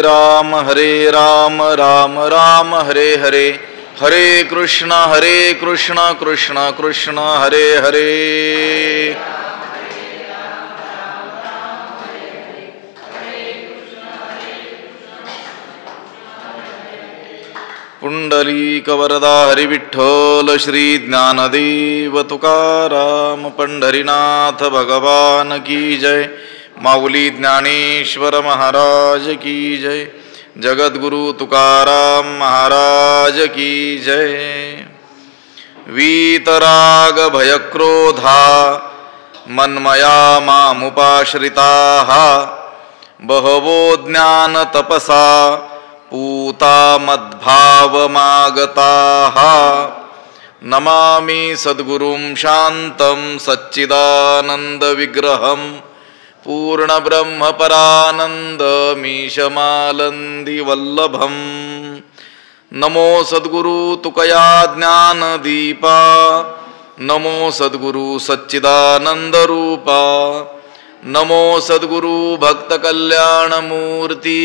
राम राम राम हरे हरे, हरे कृष्ण कृष्ण कृष्ण हरे हरे। पुंडलीक वरदा हरि विठ्ठल श्री ज्ञानदेव तुकाराम पंढरीनाथ भगवान की जय। माऊली ज्ञानेश्वर महाराज की जय। जगद्गुरु तुकाराम महाराज की जय। वीतराग भयक्रोधा मन्मया मामुपाश्रिताः बहवो ज्ञान तपसा पूता मद्भावमागताः। नमामि सद्गुरुं शान्तं सच्चिदानंद विग्रहं पूर्ण मीशमालंदी वल्लभं। नमो सद्गुरु तुकया ज्ञान दीपा, नमो सद्गुरु सच्चिदानंद रूपा, नमो सद्गुरु भक्त कल्याण मूर्ति,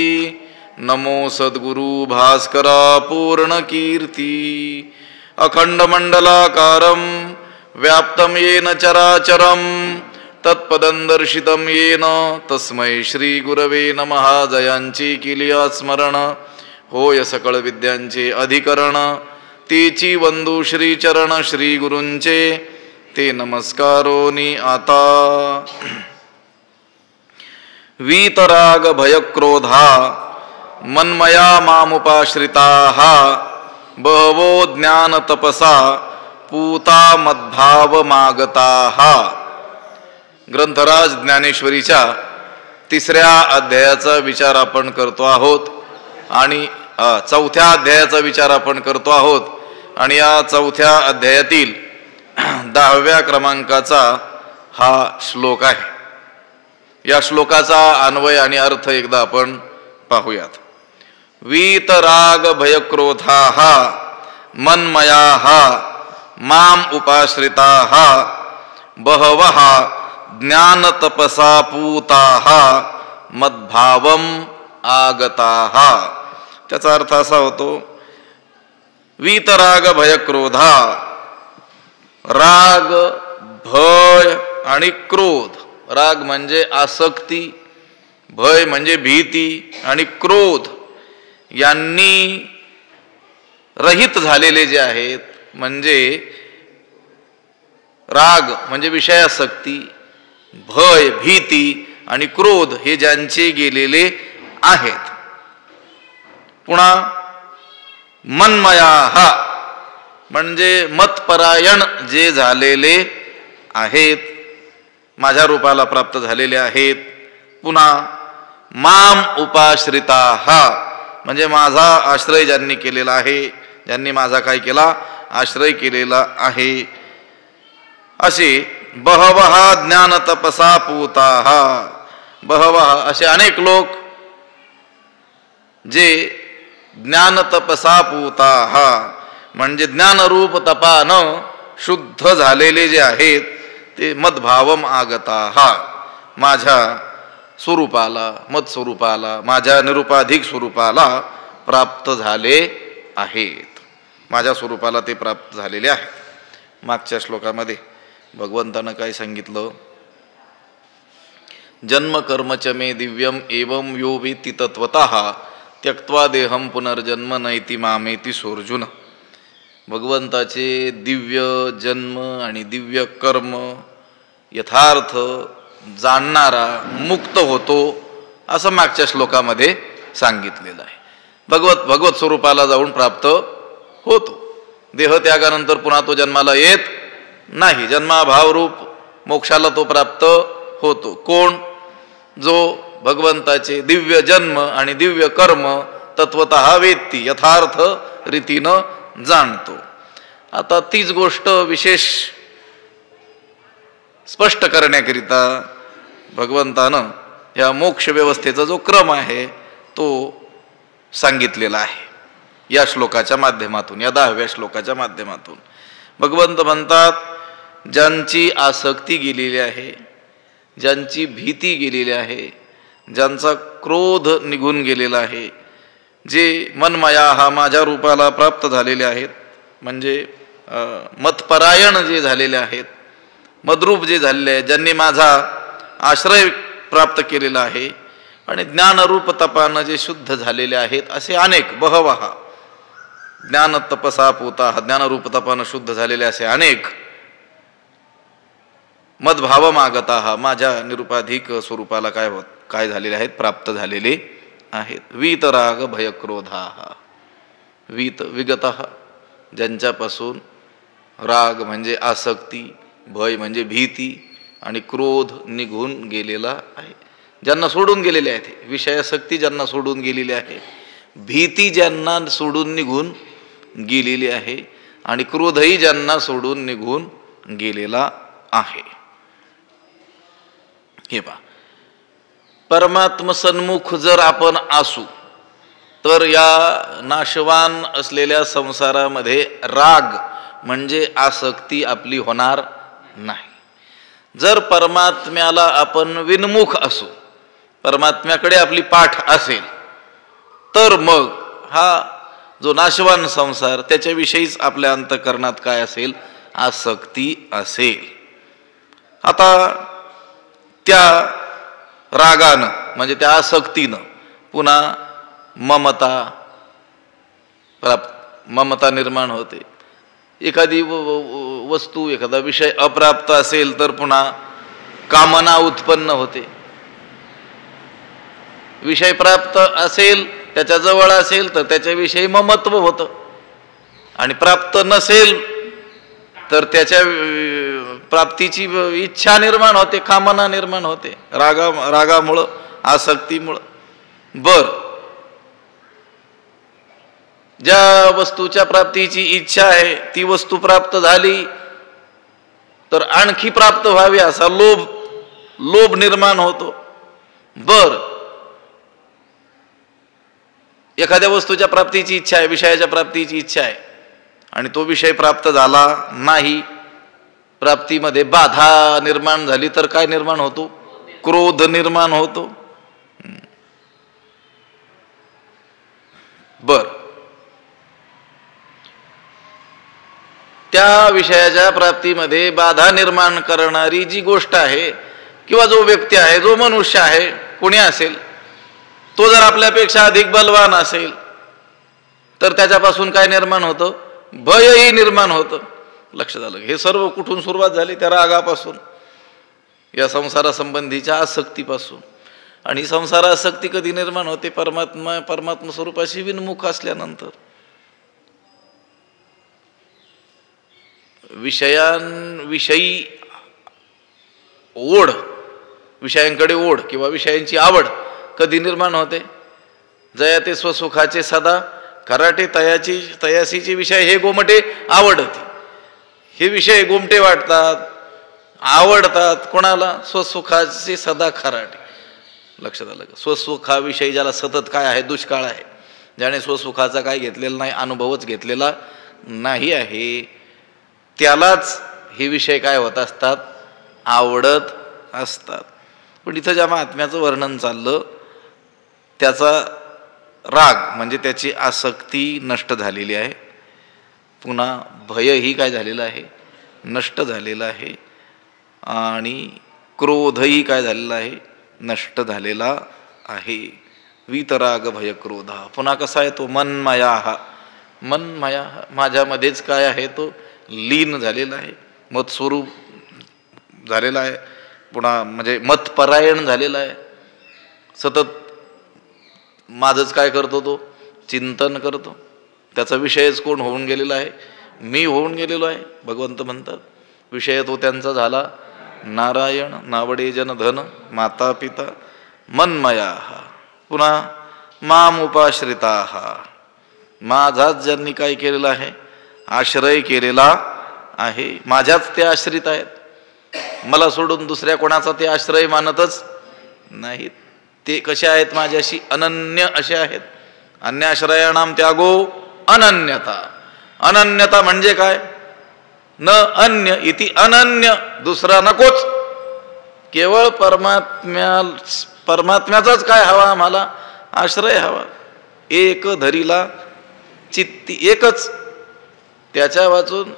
नमो सद्गुरु भास्करा पूर्ण कीर्ति। अखंड मंडलाकारं व्याप्तं येन चराचरं तत्पदं दर्शितं येन तस्मै श्री गुरवे नमः। जयांची किलिया स्मरण होय सकळ विद्यांचे अधिकरण, तेची वंदू श्री चरण श्री गुरूंचे ते नमस्कारोनी आता। वीतराग भयक्रोधा मन्मया मामुपाश्रिताः बहवो ज्ञान तपसा पूता मद्भावमागताः। ग्रंथराज ज्ञानेश्वरीच्या 3ऱ्या अध्यायाचा विचार आपण करतो आहोत आणि 4थ्या अध्यायाचा विचार आपण करतो आहोत आणि या 4थ्या अध्यायातील 10व्या क्रमांकाचा हा श्लोक आहे। या श्लोकाचा अन्वय आणि अर्थ एकदा आपण पाहूयात। वीतराग भयक्रोधाः मन्मयाः माम उपाश्रिताः बहवः ज्ञान तपसा पूताः मद्भावम आगताः। त्याचा अर्थ असा होतो, वीतराग भयक्रोधा, राग भय आणि क्रोध। राग म्हणजे आसक्ती, भय म्हणजे भीती आणि क्रोध यांनी रहित झालेले जे आहेत, म्हणजे राग म्हणजे विषयासक्ती, भय भीती आणि क्रोध हे ज्यांचे गेलेले आहेत। पुन्हा मन्मयाः म्हणजे मतपरायण जे झालेले आहेत, माझ्या रूपाला प्राप्त झालेले आहेत। पुन्हा माम उपाश्रिताः म्हणजे माझा आश्रय ज्यांनी केलेला आहे, ज्यांनी माझा काय केला, आश्रय केलेला आहे। असे बहवः ज्ञान तपसा पूताः, बहवः असे अनेक लोक जे ज्ञान तपसा पूताः म्हणजे ज्ञानरूप तपानं शुद्ध झालेले जे आहेत ते मद्भावम आगताः माझ्या स्वरूपाला, मत स्वरूपाला, माझ्या निरुपाधिक स्वरूपाला प्राप्त झाले आहेत। माझ्या स्वरूपाला ते प्राप्त झालेले आहेत। मागच्या श्लोकामध्ये भगवंतानं काय सांगितलं, जन्म कर्म च मे दिव्यम एवं यो वेत्ति तत्वतः त्यक्त्वा देहम पुनर्जन्म नैति मामेति सोर्जुन। भगवंताचे दिव्य जन्म आणि दिव्य कर्म यथार्थ जाणणारा मुक्त होतो असं मागच्या श्लोकामध्ये सांगितलेलं आहे। भगवत स्वरूपाला जाऊन प्राप्त होतो। देह त्यागानंतर पुन्हा तो जन्माला येत नाही, जन्माभावरूप मोक्षाला तो प्राप्त होतो। कोण? जो भगवंताचे दिव्य जन्म आणि दिव्य कर्म तत्वतः वेत्ती, यथार्थ रीतीनं जाणतो। आता तीच गोष्ट विशेष स्पष्ट करण्याकरिता भगवंतानं या मोक्ष व्यवस्थेचा जो क्रम आहे तो सांगितलेला आहे या श्लोकाच्या माध्यमातून, या 10व्या श्लोकाच्या माध्यमातून। भगवंत म्हणतात, ज्यांची आसक्ती गेलेली आहे, ज्यांची भीती गेलेली आहे, ज्यांचा क्रोध निघून गेलेला आहे, जे मनमया हा माझ्या रूपाला प्राप्त झालेले आहेत, म्हणजे मतपरायण जे झालेले आहेत, मद्रूप जे झालेले आहेत, ज्यांनी माझा आश्रय प्राप्त केलेला आहे आणि ज्ञानरूप तपानं जे शुद्ध झालेले आहेत, असे अनेक बहवहा ज्ञान तपसा पोता, ज्ञानरूप तपानं शुद्ध झालेले असे अनेक मदभाव मागता माझ्या निरुपाधिक स्वरूपाला काय झालेले आहेत, प्राप्त झालेले आहेत. वीतराग भयक्रोधा, विगत ज्यांच्यापासून राग म्हणजे आसक्ती, भय म्हणजे भीती आणि क्रोध निघून गेलेला आहे, ज्यांना सोडून गेलेले आहेत. विषयासक्ती ज्यांना सोडून गेलेली आहे, भीती ज्यांना सोडून निघून गेलेली आहे आणि क्रोधही ज्यांना सोडून निघून गेलेला आहे. हे पहा, परमात्म सन्मुख जर आपण असू तर या नाशवान असलेल्या संसारामध्ये राग म्हणजे आसक्ती आपली होणार नाही. जर परमात्म्याला आपण विनमुख असू, परमात्म्याकडे आपली पाठ असेल, तर मग हा जो नाशवान संसार त्याच्याविषयीच आपल्या अंतःकरणात काय असेल, आसक्ती असेल. आता त्या रागानं म्हणजे त्या आसक्तीनं पुन्हा ममता निर्माण होते. एखादी वस्तू, एखादा विषय अप्राप्त असेल तर पुन्हा कामना उत्पन्न होते. विषय प्राप्त असेल, त्याच्या जवळ असेल तर त्याच्याविषयी ममत्व होतं आणि प्राप्त नसेल तर त्याच्या प्राप्तीची इच्छा निर्माण होते, कामना निर्माण होते, रागामुळं, आसक्तीमुळं. ज्या वस्तूच्या प्राप्तीची इच्छा आहे ती वस्तू प्राप्त झाली तर आणखी प्राप्त व्हावी असा लोभ निर्माण होतो. एखाद्या वस्तूच्या प्राप्तीची इच्छा आहे, विषयाच्या प्राप्तीची इच्छा आहे आणि तो विषय प्राप्त झाला नाही, प्राप्तीमध्ये बाधा निर्माण झाली तर काय निर्माण होतो, क्रोध निर्माण होतो. त्या विषयाच्या प्राप्तीमध्ये बाधा निर्माण करणारी जी गोष्ट आहे किंवा जो व्यक्ती आहे, जो मनुष्य आहे, कोणी असेल, तो जर आपल्यापेक्षा अधिक बलवान असेल तर त्याच्यापासून काय निर्माण होतं, भयही निर्माण होतं. लक्षात आलं. हे सर्व कुठून सुरुवात झाली, त्या रागापासून, या संसारासंबंधीच्या आसक्तीपासून. आणि संसारासक्ती कधी निर्माण होते, परमात्मा स्वरूपाशी विनमुख असल्यानंतर. विषयी ओढ, विषयांकडे ओढ किंवा विषयांची आवड कधी निर्माण होते, जया ते स्वसुखाचे सदा खराटे तयासीचे विषय हे गोमटे आवडते. हे विषय गोमटे वाटतात, आवडतात कोणाला, स्वसुखाचे सदा खराटे. लक्षात आलं का. स्वसुखाविषयी ज्याला सतत काय आहे, दुष्काळ आहे, ज्याने स्वसुखाचा काय घेतलेला नाही, अनुभवच घेतलेला नाही आहे, त्यालाच हे विषय काय होत असतात, आवडत असतात. पण इथं ज्या महात्म्याचं वर्णन चाललं त्याचा राग म्हणजे त्याची आसक्ती नष्ट झालेली आहे, पुन्हा भयही काय झालेलं आहे, नष्ट झालेलं आहे, आणि क्रोधही काय झालेला आहे, नष्ट झालेला आहे. वीतराग भय क्रोधा. पुन्हा कसा आहे तो, मनमया माझ्यामध्येच काय आहे, तो लीन झालेला आहे, मतस्वरूप झालेला आहे, पुन्हा म्हणजे मतपरायण झालेला आहे. सतत माझंच काय करतो, तो चिंतन करतो, त्याचा विषयच कोण होऊन गेलेला आहे, मी होऊन गेलेलो आहे. भगवंत म्हणतात विषय तो त्यांचा झाला नारायण, नावडे जन धन माता पिता मनमया. पुन्हा माम उपाश्रिता, माझाच ज्यांनी काय केलेला आहे, आश्रय केलेला आहे, माझ्याच ते आश्रित आहेत, मला सोडून दुसऱ्या कोणाचा ते आश्रय मानतच नाहीत. ते कसे आहेत, माझ्याशी अनन्य असे आहेत. अन्याश्रयाणाम त्यागो अनन्यता. अनन्यता म्हणजे काय, न अन्य इति अनन्य, दुसरा नकोच, केवळ परमात्म्याचाच काय हवा आम्हाला? आश्रय हवा. एक धरीला चित्ती, एकच, त्याच्या वाचून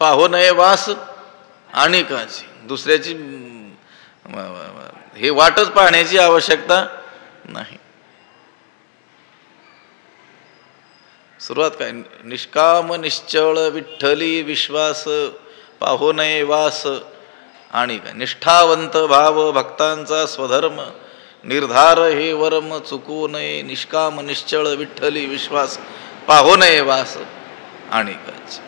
पाहो नये वास आणि काची, दुसऱ्याची हे वाटच पाहण्याची आवश्यकता नाही. सुरुवात काय? निष्काम निश्चळ विठ्ठली विश्वास, पाहो नये वास आणि काय, निष्ठावंत भाव भक्तांचा स्वधर्म, निर्धार हे वर्म चुकू नये, निष्काम निश्चळ विठ्ठली विश्वास, पाहो नये वास आणि काय.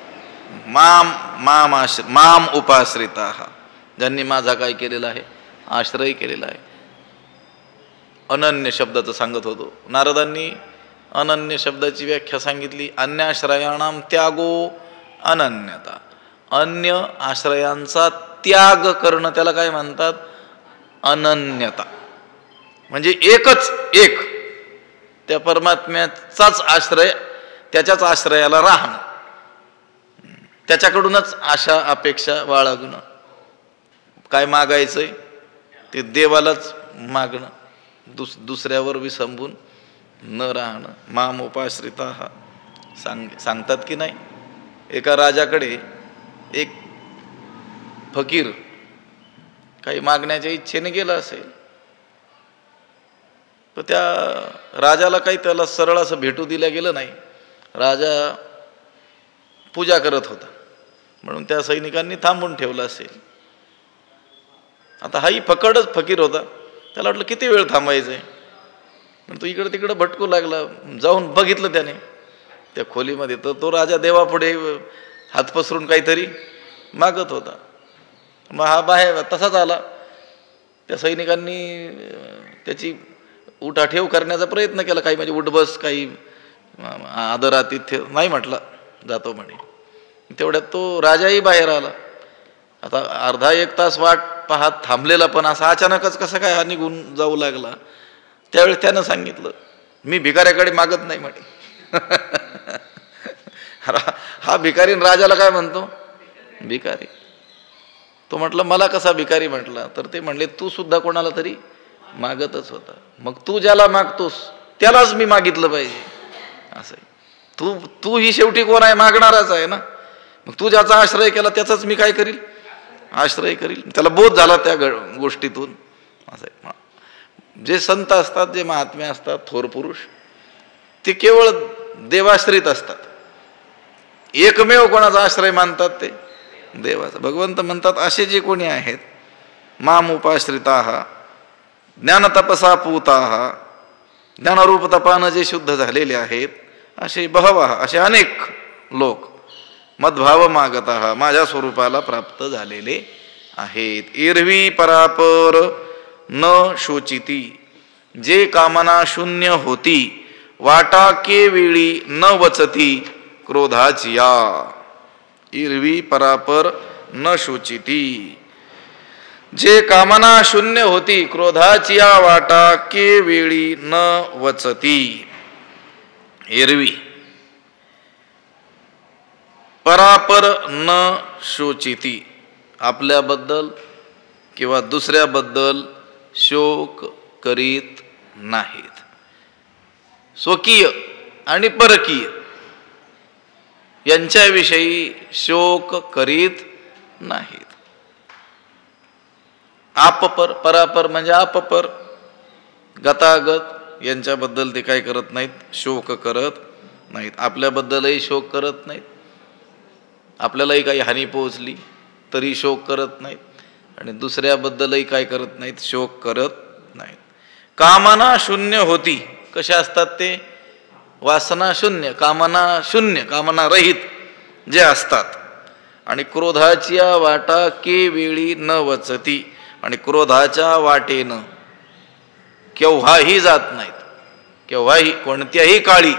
माम उपाश्रिता, ज्यांनी माझा काय केलेला आहे? आश्रय केलेला आहे. अनन्य शब्दाचं सांगत होतो. नारदांनी अनन्य शब्दाची व्याख्या सांगितली. अन्याश्रयाणाम त्यागो अनन्यता, अन्य आश्रयांचा त्याग करणं, त्याला काय म्हणतात? अनन्यता. म्हणजे एकच एक, त्या परमात्म्याचाच आश्रय, त्याच्याच आश्रयाला राहणं, त्याच्याकडूनच आशा अपेक्षा बाळगणं. काय मागायचंय ते देवालाच मागणं, दुसऱ्यावर विसंबून न राहणं. माम उपाश्रिता सांगतात की नाही, एका राजाकडे एक फकीर काही मागण्याच्या इच्छेने गेला असेल, तर त्या राजाला काही त्याला सरळ असं भेटू दिल्या गेलं नाही. राजा पूजा करत होता म्हणून त्या सैनिकांनी थांबून ठेवलं असेल. आता हाही फकडच फकीर होता, त्याला वाटलं किती वेळ थांबायचंय, पण तो इकडं तिकडं भटकू लागला. जाऊन बघितलं त्याने त्या खोलीमध्ये, तर तो राजा देवापुढे हात पसरून काहीतरी मागत होता. मग हा बाहेर तसाच आला. त्या सैनिकांनी त्याची उठाठेव करण्याचा प्रयत्न केला, काही म्हणजे उठबस, काही आदरातिथ्य, नाही म्हटलं, जातो म्हणे. तेवढ्यात तो राजाही बाहेर आला. आता अर्धा एक तास वाट पाहत थांबलेला, पण असा अचानकच कसं काय हा निघून जाऊ लागला. त्यावेळेस त्यानं सांगितलं, मी भिकाऱ्याकडे मागत नाही म्हणे. हा भिकारी राजाला काय म्हणतो? भिकारी. तो म्हटलं मला कसा भिकारी म्हटला? तर ते म्हणले तू सुद्धा कोणाला तरी मागतच होता, मग तू ज्याला मागतोस त्यालाच मी मागितलं पाहिजे असं. तू ही शेवटी कोण आहे? मागणाराच आहे ना. मग तू ज्याचा आश्रय केला त्याचाच मी काय करील? आश्रय करील. त्याला बोध झाला त्या गोष्टीतून असं. जे संत असतात, जे महात्मे असतात, थोर पुरुष, ते केवळ देवाश्रित असतात. एकमेव कोणाचा आश्रय मानतात? ते देवाचा. भगवंत म्हणतात असे जे कोणी आहेत, माम उपाश्रिता ज्ञानतपसा पूता, ज्ञानरूप तपानं जे शुद्ध झालेले आहेत, असे बहवा, असे अनेक लोक मद्भाव मागता, माझ्या स्वरूपाला प्राप्त झालेले आहेत. एरवी परापर न शोचिती, जे कामना शून्य होती, वाटा के वेळी न वचती क्रोधाची या. एरवी परापर न शोचिती, जे कामना शून्य होती, क्रोधाची या वाटा के वेळी न वचती. एरवी परापर न शोचिती, आपल्याबद्दल किंवा दुसऱ्याबद्दल शोक करीत नाहीत. स्वकीय आणि परकीय यांच्याविषयी शोक करीत नाहीत. आपपर, परापर म्हणजे आपपर, गतागत यांच्याबद्दल ते काय करत नाहीत? शोक करत नाहीत. आपल्याबद्दलही शोक करत नाहीत. आपल्यालाही काही हानी पोहोचली तरी शोक करत नाहीत, आणि दुसऱ्याबद्दलही काय करत नाहीत? शोक करत नाहीत. कामना शून्य होती, कशा असतात ते? वासना शून्य, कामना शून्य, कामना रहित जे असतात. आणि क्रोधाची वाटा के वेळी न वचती, आणि क्रोधाच्या वाटेनं केव्हाही जात नाहीत. केव्हाही, कोणत्याही काळी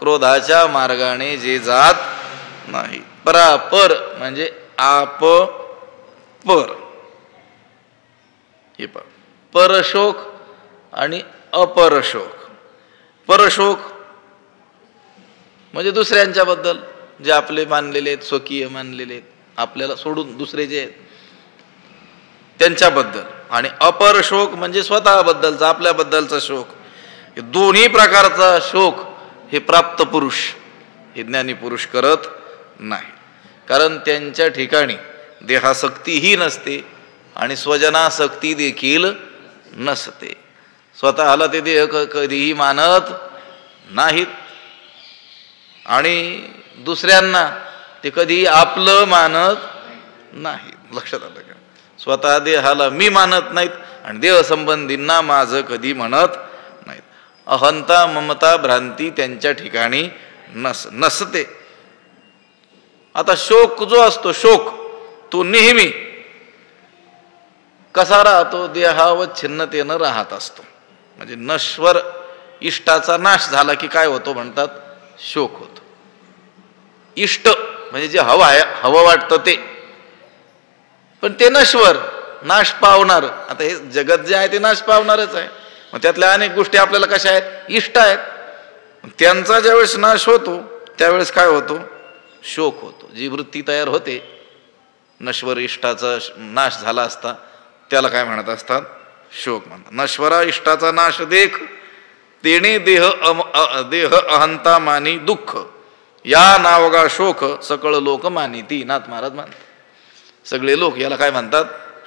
क्रोधाच्या मार्गाने जे जात नाही. परापर म्हणजे आप पर, हे परशोक आणि अपरशोक. परशोक म्हणजे दुसऱ्यांच्या बद्दल जे आपले मानलेले आहेत, स्वकीय मानलेले आहेत, आपल्याला सोडून दुसरे जे आहेत, त्यांच्याबद्दल, आणि अपर शोक म्हणजे स्वतःबद्दलचा, आपल्याबद्दलचा शोक. हे दोन्ही प्रकारचा शोक हे प्राप्त पुरुष, हे ज्ञानी पुरुष करत नाही. कारण त्यांच्या ठिकाणी देहासक्तीही नसते आणि स्वजनासक्ती देखील नसते. स्वतःला ते देह कधीही मानत नाहीत आणि दुसऱ्यांना ते कधी आपलं मानत नाही. लक्षात आलं का? स्वतः देहाला मी मानत नाहीत आणि देहसंबंधींना माझं कधी म्हणत नाहीत. अहंता ममता भ्रांती त्यांच्या ठिकाणी नसते. आता शोक जो असतो, शोक तो नेहमी कसा राहतो? देहावच्छिन्नतेनं राहत असतो. म्हणजे नश्वर इष्टाचा नाश झाला की काय होतो म्हणतात? शोक होतो. इष्ट म्हणजे जे हवं वाटतं ते, पण ते नश्वर, नाश पावणार. आता हे जगत जे आहे ते नाश पावणारच आहे. मग त्यातल्या अनेक गोष्टी आपल्याला कशा आहेत? इष्ट आहेत. त्यांचा ज्यावेळेस नाश होतो त्यावेळेस काय होतो? शोक होतो. जी वृत्ती तयार होते नश्वर इष्टाचा नाश झाला असता त्याला काय म्हणत असतात? शोक म्हणतात. नश्वरा इष्टाचा नाश देख तेणे देह अहंता मानी दुःख, या नावगा शोक सकळ लोक मानिती. नाथ महाराज म्हणतात सगळे लोक याला काय म्हणतात?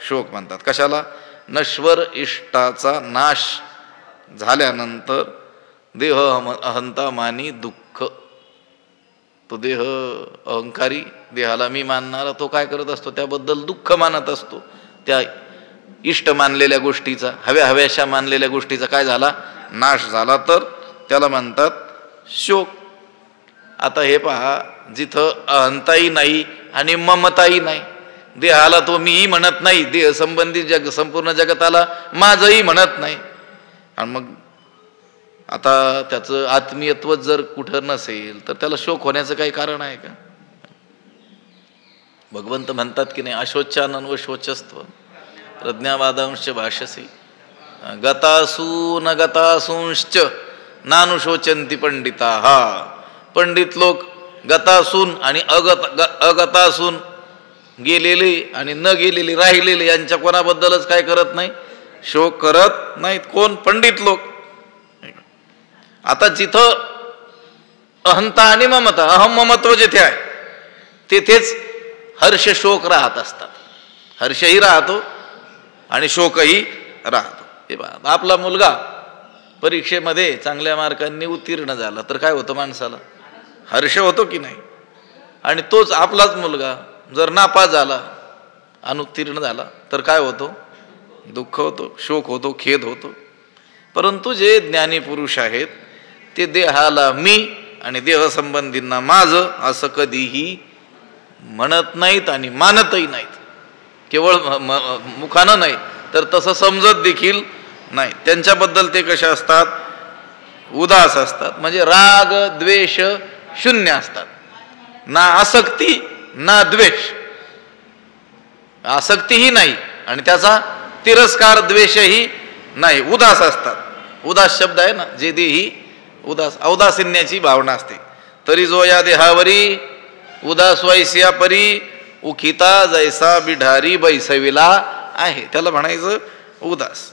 शोक म्हणतात. कशाला? नश्वर इष्टाचा नाश झाल्यानंतर देह अहंता मानी दुःख. तो देह अहंकारी, देहाला मी मानणारा, तो काय करत असतो? त्याबद्दल दुःख मानत असतो. त्या इष्ट मानलेल्या गोष्टीचा, हव्याशा मानलेल्या गोष्टीचा काय झाला? नाश झाला, तर त्याला म्हणतात शोक. आता हे पहा, जिथं अहंताही नाही आणि ममताही नाही, देहाला तो मीही म्हणत नाही, देह संबंधी संपूर्ण जगताला माझंही म्हणत नाही, आणि मग आता त्याचं आत्मीयत्व जर कुठं नसेल तर त्याला शोक होण्याचं काही कारण आहे का? भगवंत म्हणतात की नाही, अशोचानन व शोचस्त्व प्रज्ञावादांश भाष्यसी गतासून गतासूंश्च नानुशोचंती पंडिता. हा पंडित लोक गतासून आणि अगतासून, गेलेले आणि न गेलेले, राहिलेले, यांच्या कोणाबद्दलच काय करत नाही? शोक करत नाहीत. कोण? पंडित लोक. आता जिथं अहंता आणि ममता, अहम ममत्व जिथे आहे तेथेच हर्ष शोक राहत असतात. हर्षही राहतो आणि शोकही राहतो. हे पहा, आपला मुलगा परीक्षेमध्ये चांगल्या मार्कांनी उत्तीर्ण झाला तर काय होतं? माणसाला हर्ष होतो की नाही? आणि तोच आपलाच मुलगा जर नापास झाला, अनुत्तीर्ण झाला तर काय होतो? दुःख होतो, शोक होतो, खेद होतो. परंतु जे ज्ञानी पुरुष आहेत ते देहाला मी आणि देहसंबंधींना माझं असं कधीही म्हणत नाहीत आणि मानतही नाहीत. केवळ मुखानं नाही तर तसं समजत देखील नाही. त्यांच्याबद्दल ते कसे असतात? उदास असतात. म्हणजे राग द्वेष शून्य असतात. ना आसक्ती ना द्वेष. आसक्तीही नाही आणि त्याचा तिरस्कार द्वेषही नाही. उदास असतात. उदास शब्द आहे ना, जे देही उदास, औदासिन्याची भावना असते. तरी जो या देहावरी उदास वैस्या परी उखिता जैसा बिढारी बैसविला आहे, त्याला म्हणायचं उदास.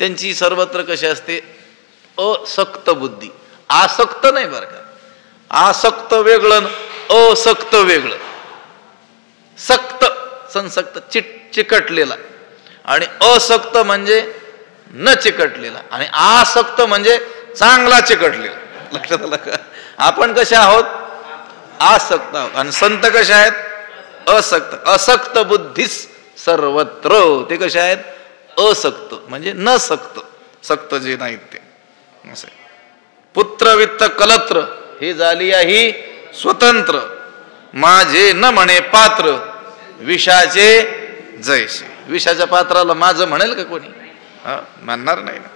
त्यांची सर्वत्र कशी असते? असक्त बुद्धी. आसक्त नाही बरं का. आसक्त वेगळं, असक्त वेगळं. सक्त संसक्त चिकटलेला, आणि असक्त म्हणजे न चिकटलेला, आणि आसक्त म्हणजे चांगला चिकटलेला. लक्षात आलं का? आपण कसे आहोत? आसक्त आहोत. आणि संत कसे आहेत? असक्त. असक्त बुद्धीस सर्वत्र. ते कसे आहेत? असक्त म्हणजे न सक्त. सक्त जे नाहीत ते असं. पुत्र वित्त कलत्र हे झाली आहे स्वतंत्र, माझे न म्हणे पात्र विषाचे जैसे. विषाच्या पात्राला माझं म्हणेल का कोणी? मानणार नाही ना.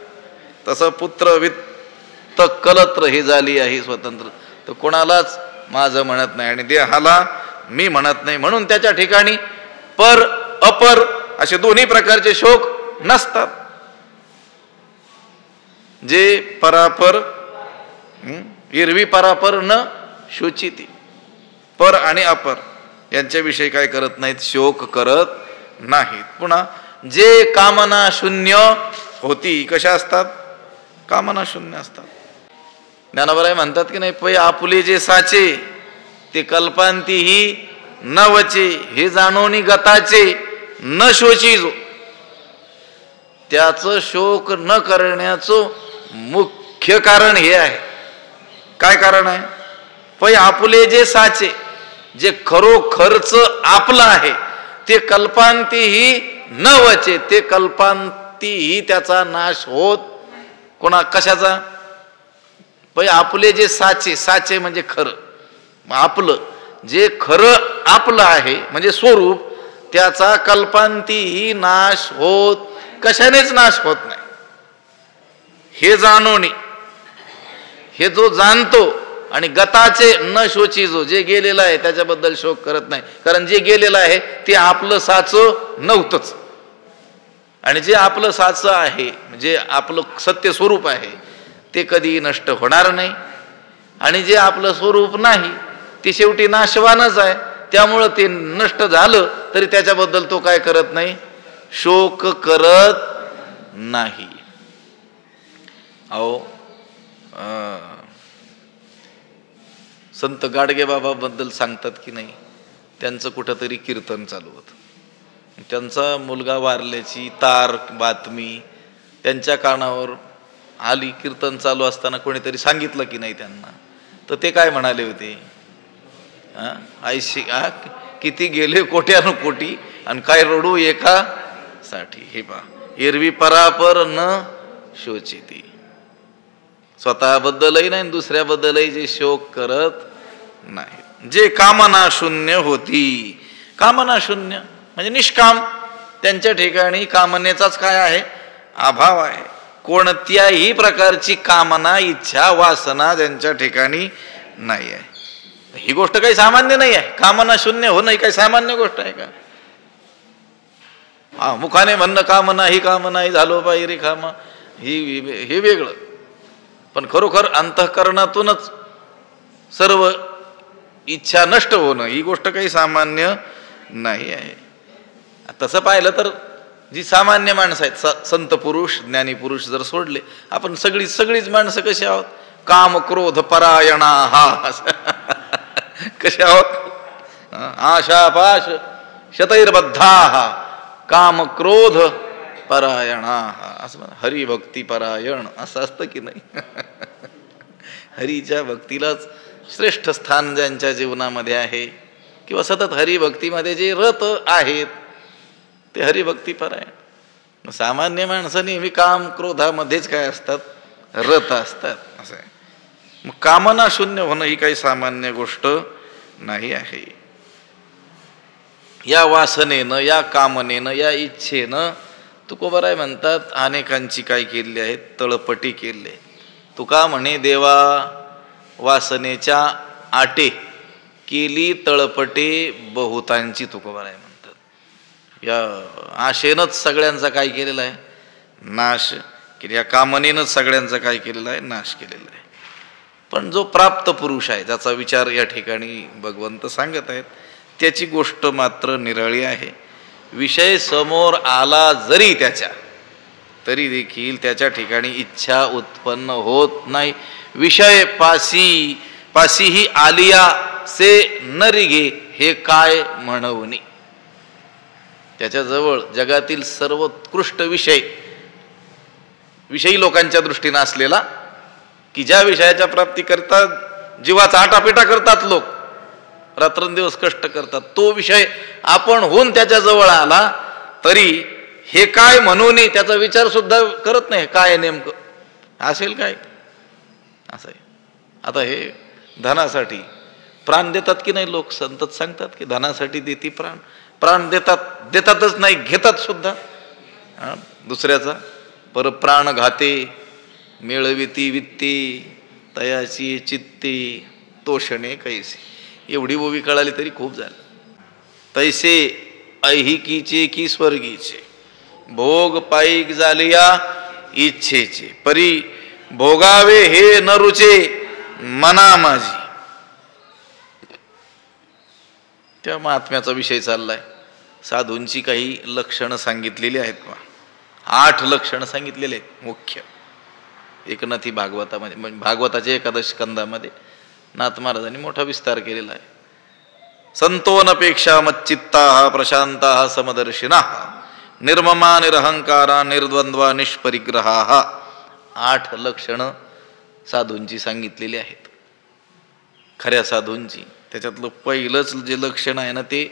तसं पुत्र वित्त कलत्र हे झाली आहे स्वतंत्र, तर कोणालाच माझं म्हणत नाही आणि देहाला मी म्हणत नाही. म्हणून त्याच्या ठिकाणी पर अपर असे दोन्ही प्रकारचे शोक नसतात. जे परापर, इरवी परापर न शोचिती, पर आणि अपर यांच्याविषयी काय करत नाहीत? शोक करत नाहीत. पुन्हा जे कामना शून्य होती, कशा असतात? कामना शून्य असतात. ज्ञानोबराय म्हणतात की नाही, पै आपुले जे साचे ते कल्पांती ही न वचे, हे जाणोनी गताचे न शोची जो. त्याचं शोक न करण्याचं मुख्य कारण हे आहे. काय कारण आहे? पै आपुले जे साचे, जे खरोखरच आपलं आहे, ते कल्पांतीही न वचे, ते कल्पांतीही त्याचा नाश होत. कोणा कशाचा? पै आपले जे साचे, साचे म्हणजे खरं, आपलं जे खरं आपलं आहे म्हणजे स्वरूप, त्याचा कल्पांतीही नाश होत, कशानेच नाश होत नाही. हे जाणोनी, हे जो जाणतो, आणि गताचे न शोची जो, जे गेलेलं आहे त्याच्याबद्दल शोक करत नाही. कारण जे गेलेलं आहे ते आपलं साचं नव्हतंच, आणि जे आपलं साचं आहे, जे आपलं सत्य स्वरूप आहे, ते कधी नष्ट होणार नाही. आणि जे आपलं स्वरूप नाही ते शेवटी नाशवानच आहे. त्यामुळं ते नष्ट झालं तरी त्याच्याबद्दल तो काय करत नाही? शोक करत नाही. अहो, संत गाडगे बाबा बद्दल सांगतात की नाही, त्यांचं कुठंतरी कीर्तन चालू होतं. त्यांचा मुलगा वारल्याची तार बातमी त्यांच्या कानावर आली. कीर्तन चालू असताना कोणीतरी सांगितलं की नाही त्यांना, तर ते काय म्हणाले होते? आयशी किती गेले कोट्यानु कोटी, आणि काय रडू एका साठी. हे पा, एरवी परापर न शोचिती. स्वतःबद्दलही नाही दुसऱ्याबद्दलही जे शोक करत नाही. जे कामना शून्य होती, कामना शून्य म्हणजे निष्काम. त्यांच्या ठिकाणी कामनेचाच काय आहे? अभाव आहे. कोणत्याही प्रकारची कामना, इच्छा, वासना त्यांच्या ठिकाणी नाही आहे. ही गोष्ट काही सामान्य नाही आहे. कामना शून्य होणं ही काही सामान्य गोष्ट आहे का? मुखाने म्हणणं कामना ही कामना ही झालो पाहिजे रे कामा, हे वेगळं. पण खरोखर अंतःकरणातूनच सर्व इच्छा नष्ट होणं ही गोष्ट काही सामान्य नाही आहे. तसं पाहिलं तर जी सामान्य माणसं आहेत, संत पुरुष, ज्ञानी पुरुष जर सोडले, आपण सगळीच माणसं कशी आहोत? काम क्रोध परायणा हा कसे आहोत? आशापाश शतैर्बद्धा काम क्रोध परायणा, असं म्हणा. हरिभक्ती परायण असं असतं की नाही? हरीच्या भक्तीलाच श्रेष्ठ स्थान ज्यांच्या जीवनामध्ये आहे, किंवा सतत हरिभक्तीमध्ये जे रत आहेत ते हरिभक्ती परायण. सामान्य माणसं नेहमी काम क्रोधामध्येच काय असतात? रत असतात. असं आहे. मग कामना शून्य होणं ही काही सामान्य गोष्ट नाही आहे. या वासनेनं, या कामनेनं, या इच्छेनं तुकोबाराय म्हणतात, अनेकांची काय केली आहे? तळपटी केली. तुका म्हणे, देवा वासनेच्या आटे केली तळपटे बहुतांची. तुकोबाराय म्हणतात, या आशेनंच सगळ्यांचा काय केलेला आहे? नाश केला. या कामनेनंच सगळ्यांचा काय केलेला आहे? नाश केलेला आहे. पण जो प्राप्त पुरुष आहे, ज्याचा विचार या ठिकाणी भगवंत सांगत आहेत, त्याची गोष्ट मात्र निराळी आहे. विषय समोर आला जरी त्याच्या, तरी देखील त्याच्या ठिकाणी इच्छा उत्पन्न होत नाही. विषय पासीही आलिया से न रिगे, हे काय म्हणवनी. त्याच्याजवळ जगातील सर्वोत्कृष्ट विषयी लोकांच्या दृष्टीने असलेला, की ज्या विषयाच्या प्राप्तीकरता जीवाचा आटापिटा करतात लोक, रात्रंदिवस कष्ट करतात, तो विषय आपण होऊन त्याच्याजवळ आला तरी हे काय म्हणून त्याचा विचार सुद्धा करत नाही. काय नेमकं असेल काय? असं आहे. आता हे धनासाठी प्राण देतात की नाही लोक? संतच सांगतात की धनासाठी देती प्राण. प्राण देतातच नाही, घेतात सुद्धा दुसऱ्याचा. पर प्राण घाते मिळविती वित्ती, तयाची चित्ती तोषणे कैसे. एवढी ओवी कळाली तरी खूप झालं. तैसे ऐहिकीचे की स्वर्गीचे, भोग पाईक झालिया इच्छेचे, परी भोगावे हे न रुचे मना माझी. त्या महात्म्याचा विषय चाललाय. साधूंची काही लक्षणं सांगितलेली आहेत बा. 8 लक्षणं सांगितलेले आहेत मुख्य एकनाथी भागवतामध्ये, म्हणजे भागवताच्या एकादश स्कंदामध्ये नाथ महाराजांनी मोठा विस्तार केलेला आहे. संतोनपेक्षा मच्चित्ता प्रशांता समदर्शिना निर्ममा निरहंकारा निर्द्वंद्वा निष्परिग्रहा. 8 लक्षणं साधूंची सांगितलेली आहेत खऱ्या साधूंची. त्याच्यातलं पहिलंच जे लक्षण आहे ना ते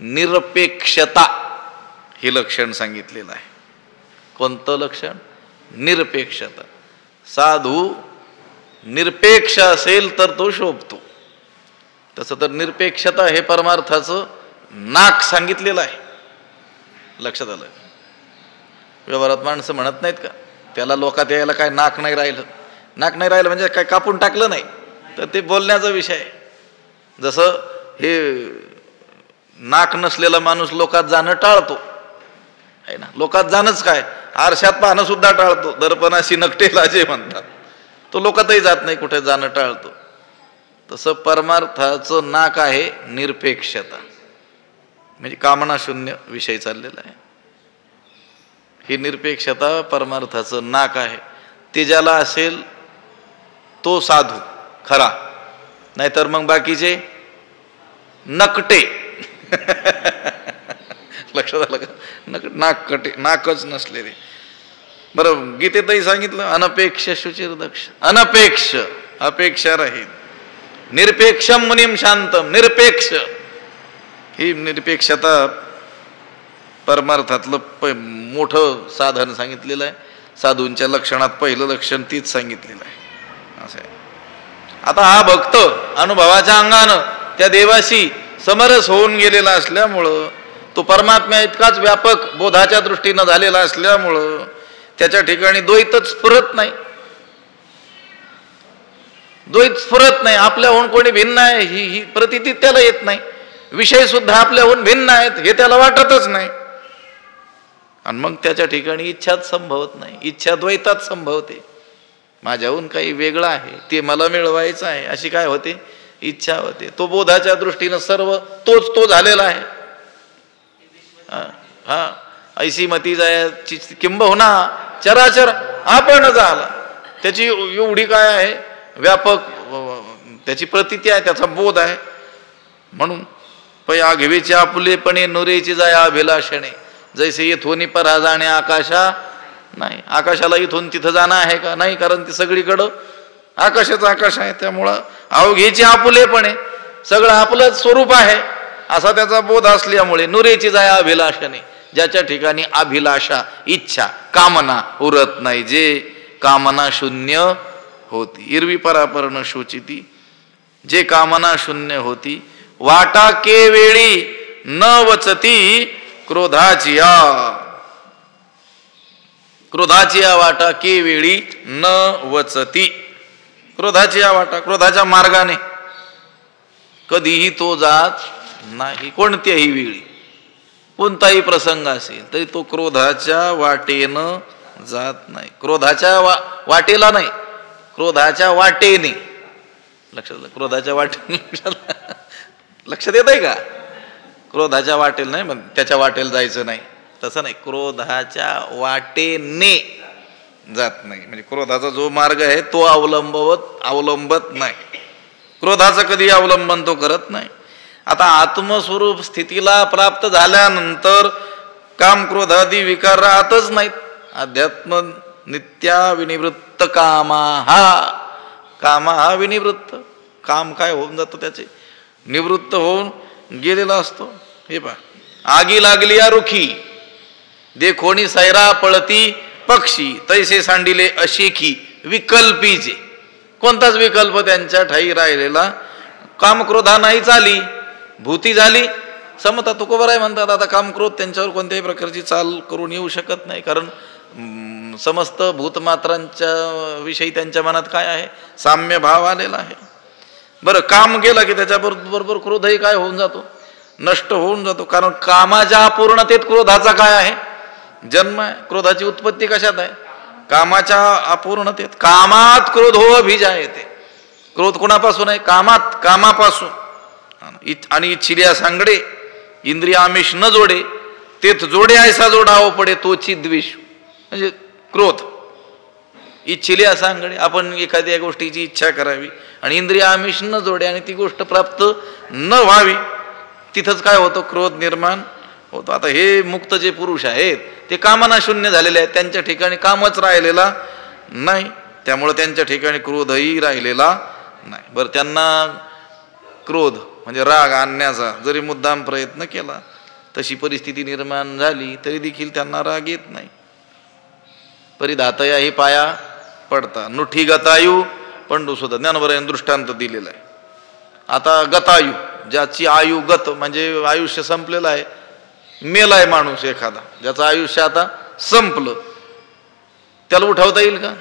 निरपेक्षता हे लक्षण सांगितलेलं आहे. कोणतं लक्षण? निरपेक्षता. साधू निरपेक्ष असेल तर तो शोभतो. तसं तर निरपेक्षता हे परमार्थाचं नाक सांगितलेलं आहे. लक्षात आलं? व्यवहारात माणसं म्हणत नाहीत का त्याला लोकात यायला काय नाक नाही राहिलं. नाक नाही राहिलं म्हणजे काय कापून टाकलं नाही, तर ते बोलण्याचा विषय आहे. जसं हे नाक नसलेला माणूस लोकात जाणं टाळतो आहे ना. लोकात जाणंच काय, आरशात पाहणं सुद्धा टाळतो. दर्पणाशी नकटेला जे म्हणतात तो लोकातही जात नाही, कुठे जाणं टाळतो. तसं परमार्थाचं नाक आहे निरपेक्षता, म्हणजे कामना शून्य विषय चाललेला आहे. ही निरपेक्षता परमार्थाचं नाक आहे. ते ज्याला असेल तो साधू खरा, नाहीतर मग बाकीचे नकटे. लक्षात आलं का? नाकटे, नाकच नसलेले. बरं, गीतेतही सांगितलं अनपेक्ष शुचिर्दक्ष. अनपेक्ष, अपेक्षा रहित. निरपेक्षम मुनीम शांतम. निरपेक्ष ही निरपेक्षता परमार्थातलं मोठं साधन सांगितलेलं आहे. साधूंच्या लक्षणात पहिलं लक्षण तीच सांगितलेलं आहे. असं आहे. आता हा भक्त अनुभवाच्या अंगानं त्या देवाशी समरस होऊन गेलेला असल्यामुळं, तो परमात्म्या इतकाच व्यापक बोधाच्या दृष्टीनं झालेला असल्यामुळं त्याच्या ठिकाणी द्वैतच स्फुरत नाही. द्वैत स्फुरत नाही. आपल्याहून कोणी भिन्न आहे ही प्रतीती त्याला येत नाही. विषय सुद्धा आपल्याहून भिन्न आहेत हे त्याला वाटतच नाही. आणि मग त्याच्या ठिकाणी इच्छाच संभवत नाही. इच्छा द्वैतात संभवते. माझ्याहून काही वेगळं आहे, ते मला मिळवायचं आहे, अशी काय होते? इच्छा होते. तो बोधाच्या दृष्टीनं सर्व तोच तो झालेला आहे. हा ऐसी मती जायची किंबहुना चराचर आपण झाला. त्याची एवढी काय आहे व्यापक त्याची प्रतीती आहे, त्याचा बोध आहे. म्हणून पै आघवेची आपुलेपणे नुरेची जाय अभिलाषणे. जैसे येथून परा जाणे आकाशा नाही. आकाशाला इथून तिथं जाणं आहे का? नाही, कारण ती सगळीकडं आकाशाचं आकाश आहे. त्यामुळं अवघेची आपुलेपणे सगळं आपलं स्वरूप आहे असा त्याचा बोध असल्यामुळे नुरेची जाय अभिलाषणे. ज्याच्या ठिकाणी अभिलाषा, इच्छा, कामना उरत नाही, जे कामना शून्य होती. इरवी परापर्ण शोचिती, जे कामना शून्य होती. वाटा के वेळी न वचती क्रोधाची वाटा के वेळी न वचती. क्रोधाची वाटा, क्रोधाच्या मार्गाने कधीही तो जात नाही. कोणत्याही वेळी कोणताही प्रसंग असेल तरी तो क्रोधाच्या वाटेनं जात नाही. क्रोधाच्या वाटेला नाही, क्रोधाच्या वाटेने. लक्षात, क्रोधाच्या वाटेने लक्षात येत आहे का? क्रोधाच्या वाटेला नाही, पण त्याच्या वाटेला जायचं नाही तसं नाही. क्रोधाच्या वाटेने जात नाही, म्हणजे क्रोधाचा जो मार्ग आहे तो अवलंबत नाही. क्रोधाचं कधी अवलंबन तो करत नाही. आता आत्मस्वरूप स्थितीला प्राप्त झाल्यानंतर काम क्रोधादी विकार राहतच नाहीत. अध्यात्म नित्या विनिवृत्त कामा हा विनिवृत्त. काम काय होऊन जातं, त्याचे निवृत्त होऊन गेलेला असतो. हे पहा, आगी लागली या रुखी देखोनी सैरा पळती पक्षी तैसे सांडिले अशेखी विकल्पीचे. कोणताच विकल्प त्यांच्या ठाई राहिलेला. काम क्रोधा नाही चाली, भूती झाली समता. तुकोबराय म्हणतात आता काम क्रोध त्यांच्यावर कोणत्याही प्रकारची चाल करून येऊ शकत नाही, कारण समस्त भूतमात्रांच्या विषयी त्यांच्या मनात काय आहे? साम्य भाव आलेला आहे. बरं, काम गेला की त्याच्याबरोबर क्रोधही काय होऊन जातो? नष्ट होऊन जातो. कारण कामाच्या अपूर्णतेत क्रोधाचा काय आहे? जन्म आहे. क्रोधाची उत्पत्ती कशात आहे? कामाच्या अपूर्णतेत. कामात क्रोध हो अभिजायते. क्रोध कोणापासून आहे? कामापासून. आणि इच्छिल्या सांगडे इंद्रिय आमिष न जोडे तेच जोडे ऐसा जोडावं पडे तोची द्वेष, म्हणजे क्रोध. इच्छिले असा अंगडे, आपण एखाद्या गोष्टीची इच्छा करावी आणि इंद्रिय आमिष न जोडे आणि ती गोष्ट प्राप्त न व्हावी, तिथंच काय होतं, क्रोध निर्माण होतो. आता हे मुक्त जे पुरुष आहेत ते कामना शून्य झालेले आहेत, त्यांच्या ठिकाणी कामच राहिलेला नाही, त्यामुळे त्यांच्या ठिकाणी क्रोधही राहिलेला नाही. बरं, त्यांना क्रोध म्हणजे राग आणण्याचा जरी मुद्दाम प्रयत्न केला, तशी परिस्थिती निर्माण झाली तरी देखील त्यांना राग येत नाही. परिधातया ही पाया पडता, नुठी गतायू पंडू सुद्धा ज्ञानोबरायांनी दृष्टांत दिलेला आहे. आता गतायू, ज्याची आयु गत म्हणजे आयुष्य संपलेलं आहे, मेलाय माणूस एखादा, ज्याचं आयुष्य आता संपलं, त्याला उठवता येईल का?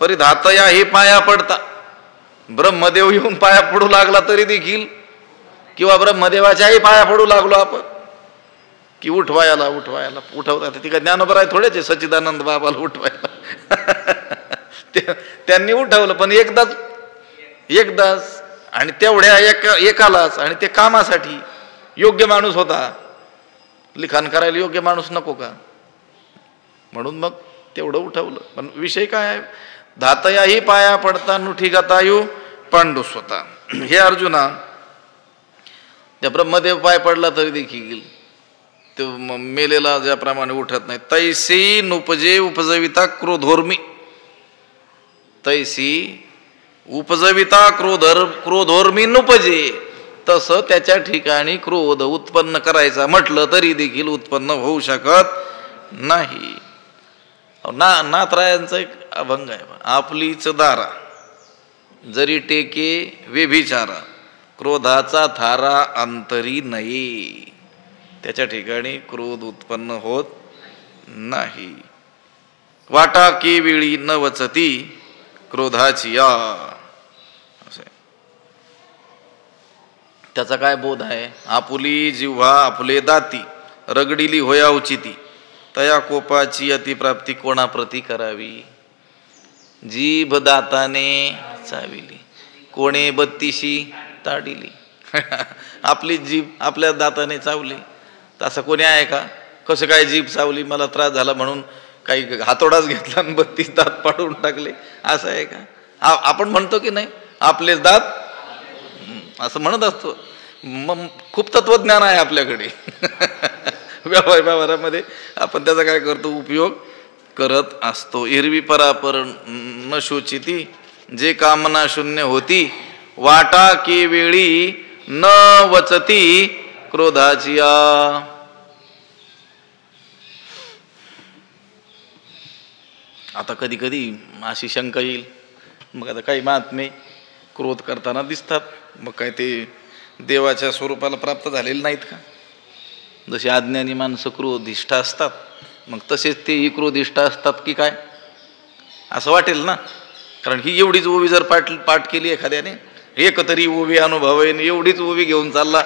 परिधातया हे पाया पडता, ब्रह्मदेव येऊन पाया पडू लागला तरी देखील, किंवा ब्रह्मदेवाच्याही पाया पडू लागलो आपण की उठवायला उठवता. ती का ज्ञानोबा आहे थोडेच सच्चिदानंद बाबाला उठवायला त्यांनी उठवलं, पण एकदाच आणि तेवढ्या एकालाच, आणि ते कामासाठी योग्य माणूस होता, लिखाण करायला योग्य माणूस नको का? म्हणून मग तेवढं उठवलं. पण विषय काय आहे, धातयाही पाया पडता नुठी गतायू पांडू स्वतः. हे अर्जुना, त्या ब्रह्मदेव पाय पडला तरी देखील तो मेलेला ज्याप्रमाणे उठत नाही, तैसी नुपजे उपजविता क्रोधोर्मी, तैसी उपजविता क्रोधोर्मी नुपजे, तसं त्याच्या ठिकाणी क्रोध उत्पन्न करायचा म्हटलं तरी देखील उत्पन्न होऊ शकत नाही. नाथरायांचा एक अभंग आहे, आपलीच दारा जरी टेके व्यभिचारा, क्रोधाचा थारा अंतरी नये, त्याच्या ठिकाणी क्रोध उत्पन्न होत नाही. वाटा की वेळी न वचती क्रोधाची या, त्याचा काय बोध आहे? आपुली जिव्हा आपुले दाती, रगडिली होया उचिती, तया कोपाची अतिप्राप्ती कोणाप्रती करावी. जीभ दाताने चाविली, कोणे बत्तीशी ताडिली. आपली जीभ आपल्या दाताने चावली, तसं कोणी आहे का? कसं काय जीभ चावली, मला त्रास झाला म्हणून काही हातोडाच घेतला आणि 32 दात पाडून टाकले, असं आहे का? आपण म्हणतो की नाही आपलेच दात, असं म्हणत असतो. मग खूप तत्वज्ञान आहे आपल्याकडे व्यवहारामध्ये आपण त्याचा काय करतो, उपयोग करत असतो. एरवी परापर न शोचिती, जे कामना शून्य होती, वाटा की वेळी न वचती क्रोधाची या. आता कधी कधी अशी शंका येईल, मग आता काही महात्मे क्रोध करताना दिसतात, मग काय ते देवाच्या स्वरूपाला प्राप्त झालेले नाहीत का? जशी अज्ञानी माणसं क्रोधिष्ठ असतात, मग तसेच तेही क्रोधिष्ठ असतात की काय, असं वाटेल ना. कारण ही एवढीच ओवी जर पाठ केली एखाद्याने, एक तरी ओवी अनुभवेन, एवढीच ओवी घेऊन चालला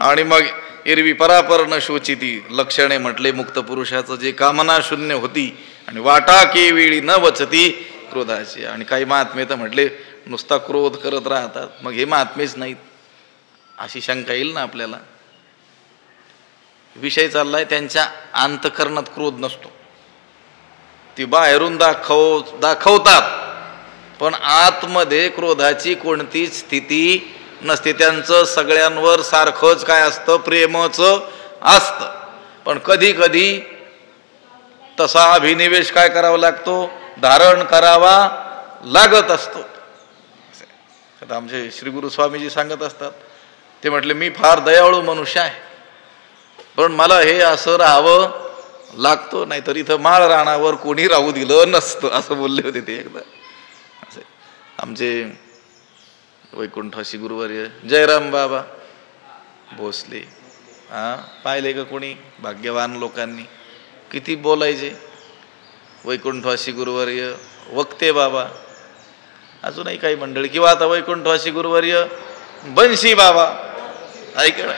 आणि मग एरवी परापर न शोचिती, लक्षणे म्हटले मुक्त पुरुषाचं, जे कामना शून्य होती आणि वाटा के वेळी न वचती क्रोधाची. आणि काही महात्मे तर म्हटले नुसता क्रोध करत राहतात, मग हे महात्मेच नाहीत, अशी शंका येईल ना आपल्याला. विषय चाललाय त्यांच्या अंतःकरणात क्रोध नसतो, ती बाहेरून दाखवतात, पण आतमध्ये क्रोधाची कोणतीच स्थिती नसते. त्यांचं सगळ्यांवर सारखंच काय असतं, प्रेमचं असतं. पण कधी कधी तसा अभिनिवेश काय करावा लागतो, धारण करावा लागत असतो. आता आमचे श्री गुरु स्वामीजी सांगत असतात, ते म्हटले मी फार दयाळू मनुष्य आहे, पण मला हे असं राहावं लागतो, नाहीतर इथं माळ रानावर कोणी राहू दिलं नसतं, असं बोलले होते ते एकदा. असे आमचे वैकुंठवासी गुरुवर्य जयराम बाबा भोसले, पाहिले का कोणी भाग्यवान लोकांनी किती बोलायचे. वैकुंठवासी गुरुवर्य वक्ते बाबा, अजूनही काही मंडळी, किंवा आता वैकुंठवासी गुरुवर्य बंशी बाबा, ऐकण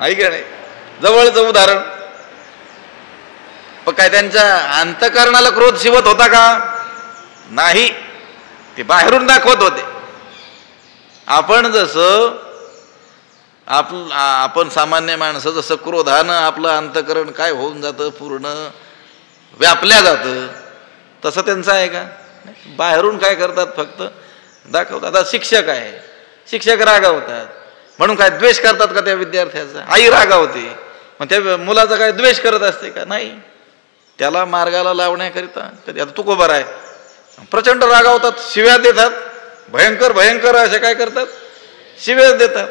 ऐकणे जवळचं उदाहरण. पण काय त्यांच्या अंतःकरणाला क्रोध शिवत होता का? नाही, ते बाहेरून दाखवत होते. आपण जसं आपण सामान्य माणसं जसं क्रोधानं आपलं अंतःकरण काय होऊन जातं, पूर्ण व्यापल्या जातं, तसं त्यांचं आहे का? बाहेरून काय करतात, फक्त दाखवतात. आता शिक्षक आहे, शिक्षक रागावतात म्हणून काय द्वेष करतात का त्या विद्यार्थ्याचा? आई रागावते, मग त्या मुलाचा काय द्वेष करत असते का? नाही. त्याला मार्गाला लावण्याकरिता कधी, आता तुकोबार आहे, प्रचंड रागावतात, शिव्या देतात, भयंकर भयंकर असे काय करतात, शिव्या देतात.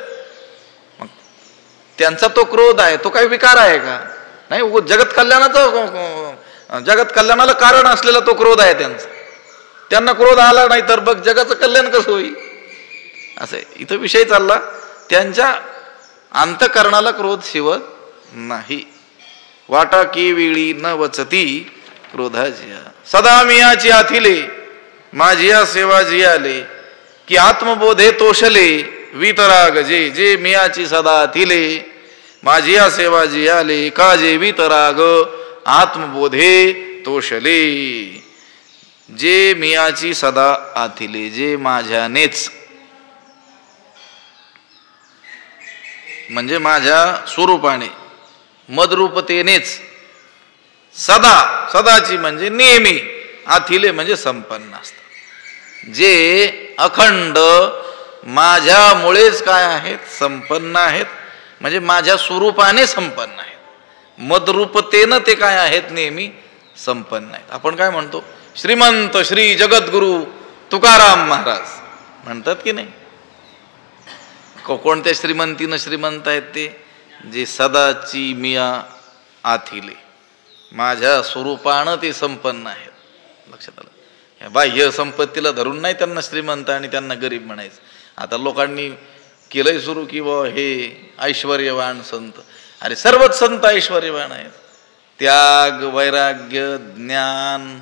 मग त्यांचा तो क्रोध आहे, तो काही विकार आहे का? नाही. जगत कल्याणाला कारण असलेला तो क्रोध आहे त्यांचा. त्यांना क्रोध आला नाही तर बघ जगाचं कल्याण कसं होईल, असं इथं विषय चालला. त्यांच्या अंतःकरणाला क्रोध शिवत नाही. वाटा की वेळी न वचती क्रोधाची, सदा मियाची आथिले माझिया सेवा जियाले, की आत्मबोधे तोषले वितराग जे, जे मियाची सदा आथिले माझिया सेवा जियाले, का जे वितराग आत्मबोधे तोषले. जे मियाची सदा आथिले, जे माझ्यानेच म्हणजे माझ्या स्वरूपाने, मदरूपतेनेच, सदा, सदाची म्हणजे नेहमी, आथिले म्हणजे संपन्न असतात, जे अखंड माझ्यामुळेच काय आहेत, संपन्न आहेत, म्हणजे माझ्या स्वरूपाने संपन्न आहेत, मदरूपतेनं ते काय आहेत, नेहमी संपन्न आहेत. आपण काय म्हणतो, श्रीमंत श्री जगद्गुरु तुकाराम महाराज म्हणतात की नाही? कोणत्या श्रीमंतीनं श्रीमंत आहेत ते? जे सदाची मिया आथिले, माझ्या स्वरूपानं ते संपन्न आहेत. लक्षात आलं? ह्या बाह्य संपत्तीला धरून नाही त्यांना श्रीमंत आणि त्यांना गरीब म्हणायचं. आता लोकांनी केलंय सुरू की हे ऐश्वर्यवान संत. अरे सर्वच संत ऐश्वर्यवान आहेत. त्याग, वैराग्य, ज्ञान,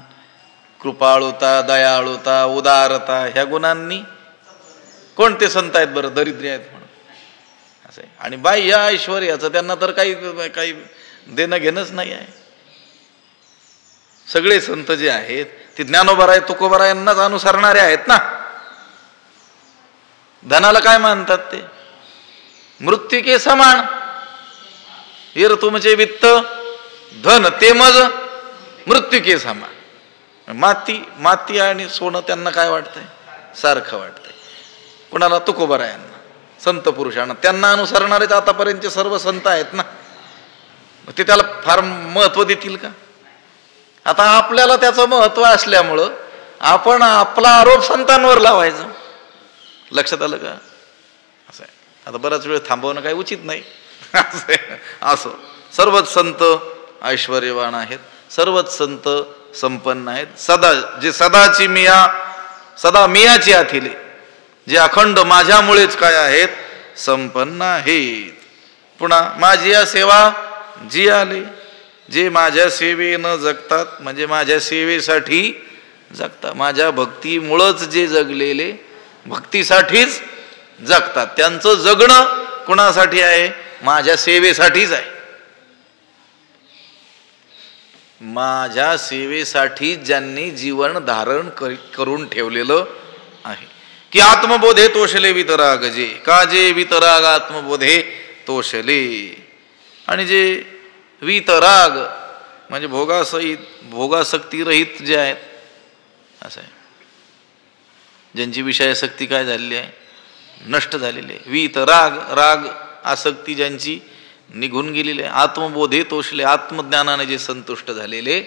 कृपाळुता, दयाळुता, उदारता ह्या गुणांनी कोणते संत आहेत बरं दरिद्री आहेत म्हणून? असं आहे. आणि बाह्य ऐश्वर्याचं त्यांना तर काही देणं घेणंच नाही आहे. सगळे संत जे आहेत ते ज्ञानोबराय तुकोबराय यांनाच अनुसरणारे आहेत ना. धनाला काय मानतात ते? मृत्यू के समान, वीर तुमचे वित्त धन ते मज मृत्यू के समान. माती आणि सोनं त्यांना काय वाटतंय? सारखं वाटतंय. कुणाला? तुकोबरायांना, संत पुरुषांना. त्यांना अनुसरणारेच आतापर्यंतचे सर्व संत आहेत ना. ते त्याला फार महत्व देतील का? आता आपल्याला त्याचं महत्व असल्यामुळं आपण आपला आरोप संतांवर लावायचा. लक्षात आलं का? असं आहे. आता बराच वेळ थांबवणं काही उचित नाही. असं सर्वच संत ऐश्वर्यवान आहेत, सर्वच संत संपन्न आहेत. सदा, जे सदाची मिया, सदा मियाची आथिले, जे अखंड माझ्यामुळेच काय आहेत, संपन्न आहेत. पुन्हा माझी या सेवा जी आले, जे माझ्या सेवेनं जगतात, म्हणजे माझ्या सेवेसाठी जगतात, माझ्या भक्तीमुळंच जे जगलेले भक्तीसाठीच जगतात. त्यांचं जगणं कुणासाठी आहे? माझ्या सेवेसाठीच आहे. माझ्या सेवेसाठी ज्यांनी जीवन धारण करून ठेवलेलं आहे. की आत्मबोधे तोषले वितराग जे, का जे वितराग आत्मबोधे तोषले. आणि जे वितराग म्हणजे भोगासक्ती रहित जे आहेत, असं आहे, ज्यांची विषयासक्ती काय झालेली आहे, नष्ट झालेली आहे. वितराग, राग आसक्ती ज्यांची निघून गेलेले, आत्मबोधे तोषले, आत्मज्ञानाने जे संतुष्ट झालेले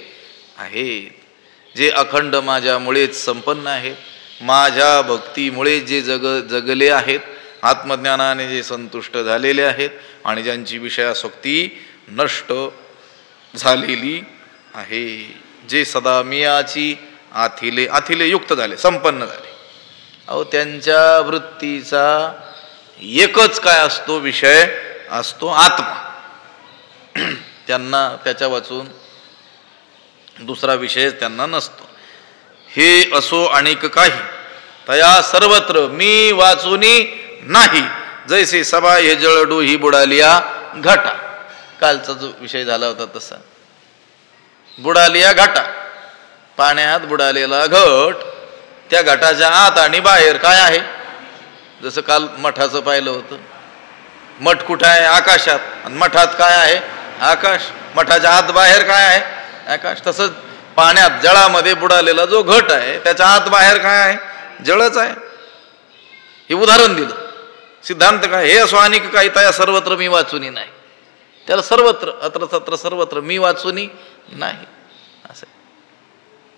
आहेत, जे अखंड माझ्यामुळेच संपन्न आहेत, माझ्या भक्तीमुळे जे जगले आहेत, आत्मज्ञानाने जे संतुष्ट झालेले आहेत, आणि ज्यांची विषयासक्ती नष्ट झालेली आहे, जे सदा मियाची आथिले, आथिले युक्त झाले, संपन्न झाले. अहो, त्यांच्या वृत्तीचा एकच काय असतो? विषय असतो आत्मा. त्यांना त्याच्या वाचून दुसरा विषय त्यांना नसतो. हे असो अनेक काही तया सर्वत्र मी वाचुनी नाही, जैसे सभा हे जळडू ही बुडालिया घाटा. कालचा जो विषय झाला होता तसा, बुडालिया घाटा, पाण्यात बुडालेला घट, त्या घटाच्या आत आणि बाहेर काय आहे? जसं काल मठाचं पाहिलं होतं, मठ कुठं आहे? आकाशात. आणि मठात काय आहे? आकाश. मठाच्या आत बाहेर काय आहे? आकाश. तसंच पाण्यात जळामध्ये बुडालेला जो घट आहे त्याच्या आत बाहेर काय आहे? जळच आहे. हे उदाहरण दिलं. सिद्धांत काय? हे असो अनेक काही तया सर्वत्र मी वाचुनी नाही. त्याला सर्वत्र अत्र तत्र सर्वत्र मी वाचुनी नाही असं.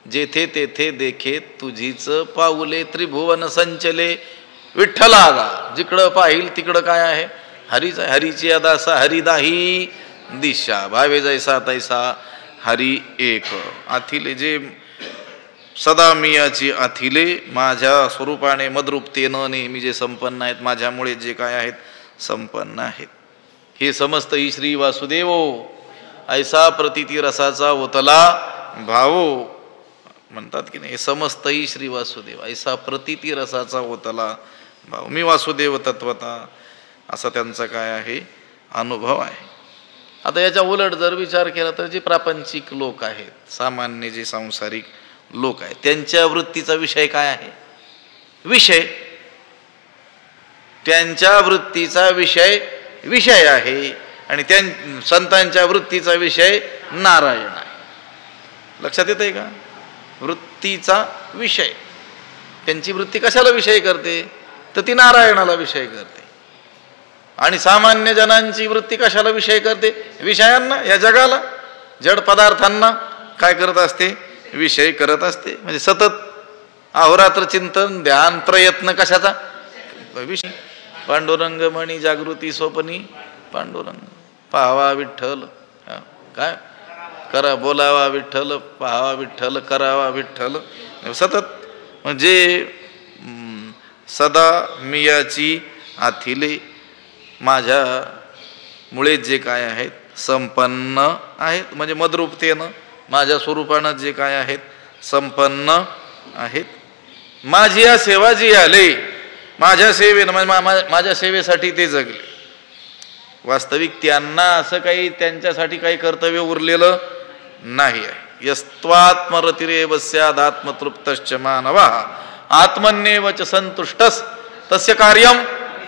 जेथे तेथे देखे तुझीच पाऊले त्रिभुवन संचले विठ्ठला गा. जिकडं पाहिल तिकडं काय आहे? हरीच आहे. हरीची अदासा हरिदाही दिशा भावे जैसा तैसा हरी एक. आथिले जे सदा मी याची आथिले माझ्या स्वरूपाने मद्रूपतेनं नेहमी जे संपन्न आहेत, माझ्यामुळे जे काय आहेत संपन्न आहेत. हे समस्त ही श्री वासुदेवो ऐसा प्रतिती रसाचा ओतला भावो म्हणतात की नाही. हे समस्त ही श्री वासुदेव ऐसा प्रतिती रसाचा ओतला भाव. मी वासुदेव तत्वता असा त्यांचा काय आहे अनुभव आहे. आता याच्या उलट जर विचार केला तर जे प्रापंचिक लोक आहेत, सामान्य जे सांसारिक लोक आहेत, त्यांच्या वृत्तीचा विषय काय आहे? विषय. त्यांच्या वृत्तीचा विषय विषय आहे आणि त्या संतांच्या वृत्तीचा विषय नारायण आहे. लक्षात येत आहे का? वृत्तीचा विषय. त्यांची वृत्ती कशाला विषय करते? तर ती नारायणाला विषय करते. आणि सामान्य जनांची वृत्ती कशाला विषय करते? विषयांना, या जगाला, जड पदार्थांना काय करत असते? विषय करत असते. म्हणजे सतत अहोरात्र चिंतन ध्यान प्रयत्न कशाचा? विषय. पांडुरंग मणी जागृती स्वप्नी पांडुरंग पाहावा विठ्ठल. काय करा? बोलावा विठ्ठल, पाहावा विठ्ठल, करावा विठ्ठल. सतत म्हणजे सदा मी याची आथिले माझ्या मुळे जे काय आहेत संपन्न आहेत. म्हणजे मद्रूपतेनं माझ्या स्वरूपानं जे काय आहेत संपन्न आहेत. माझी या सेवा जी आले, माझ्या सेवेनं माझ्या सेवेसाठी ते जगले. वास्तविक त्यांना असं काही त्यांच्यासाठी काही कर्तव्य उरलेलं नाही आहे. यस्त्वात्मरतिरेव स्यादात्मतृप्तश्च मानवः आत्मन्येव च संतुष्टस् तस्य कार्यम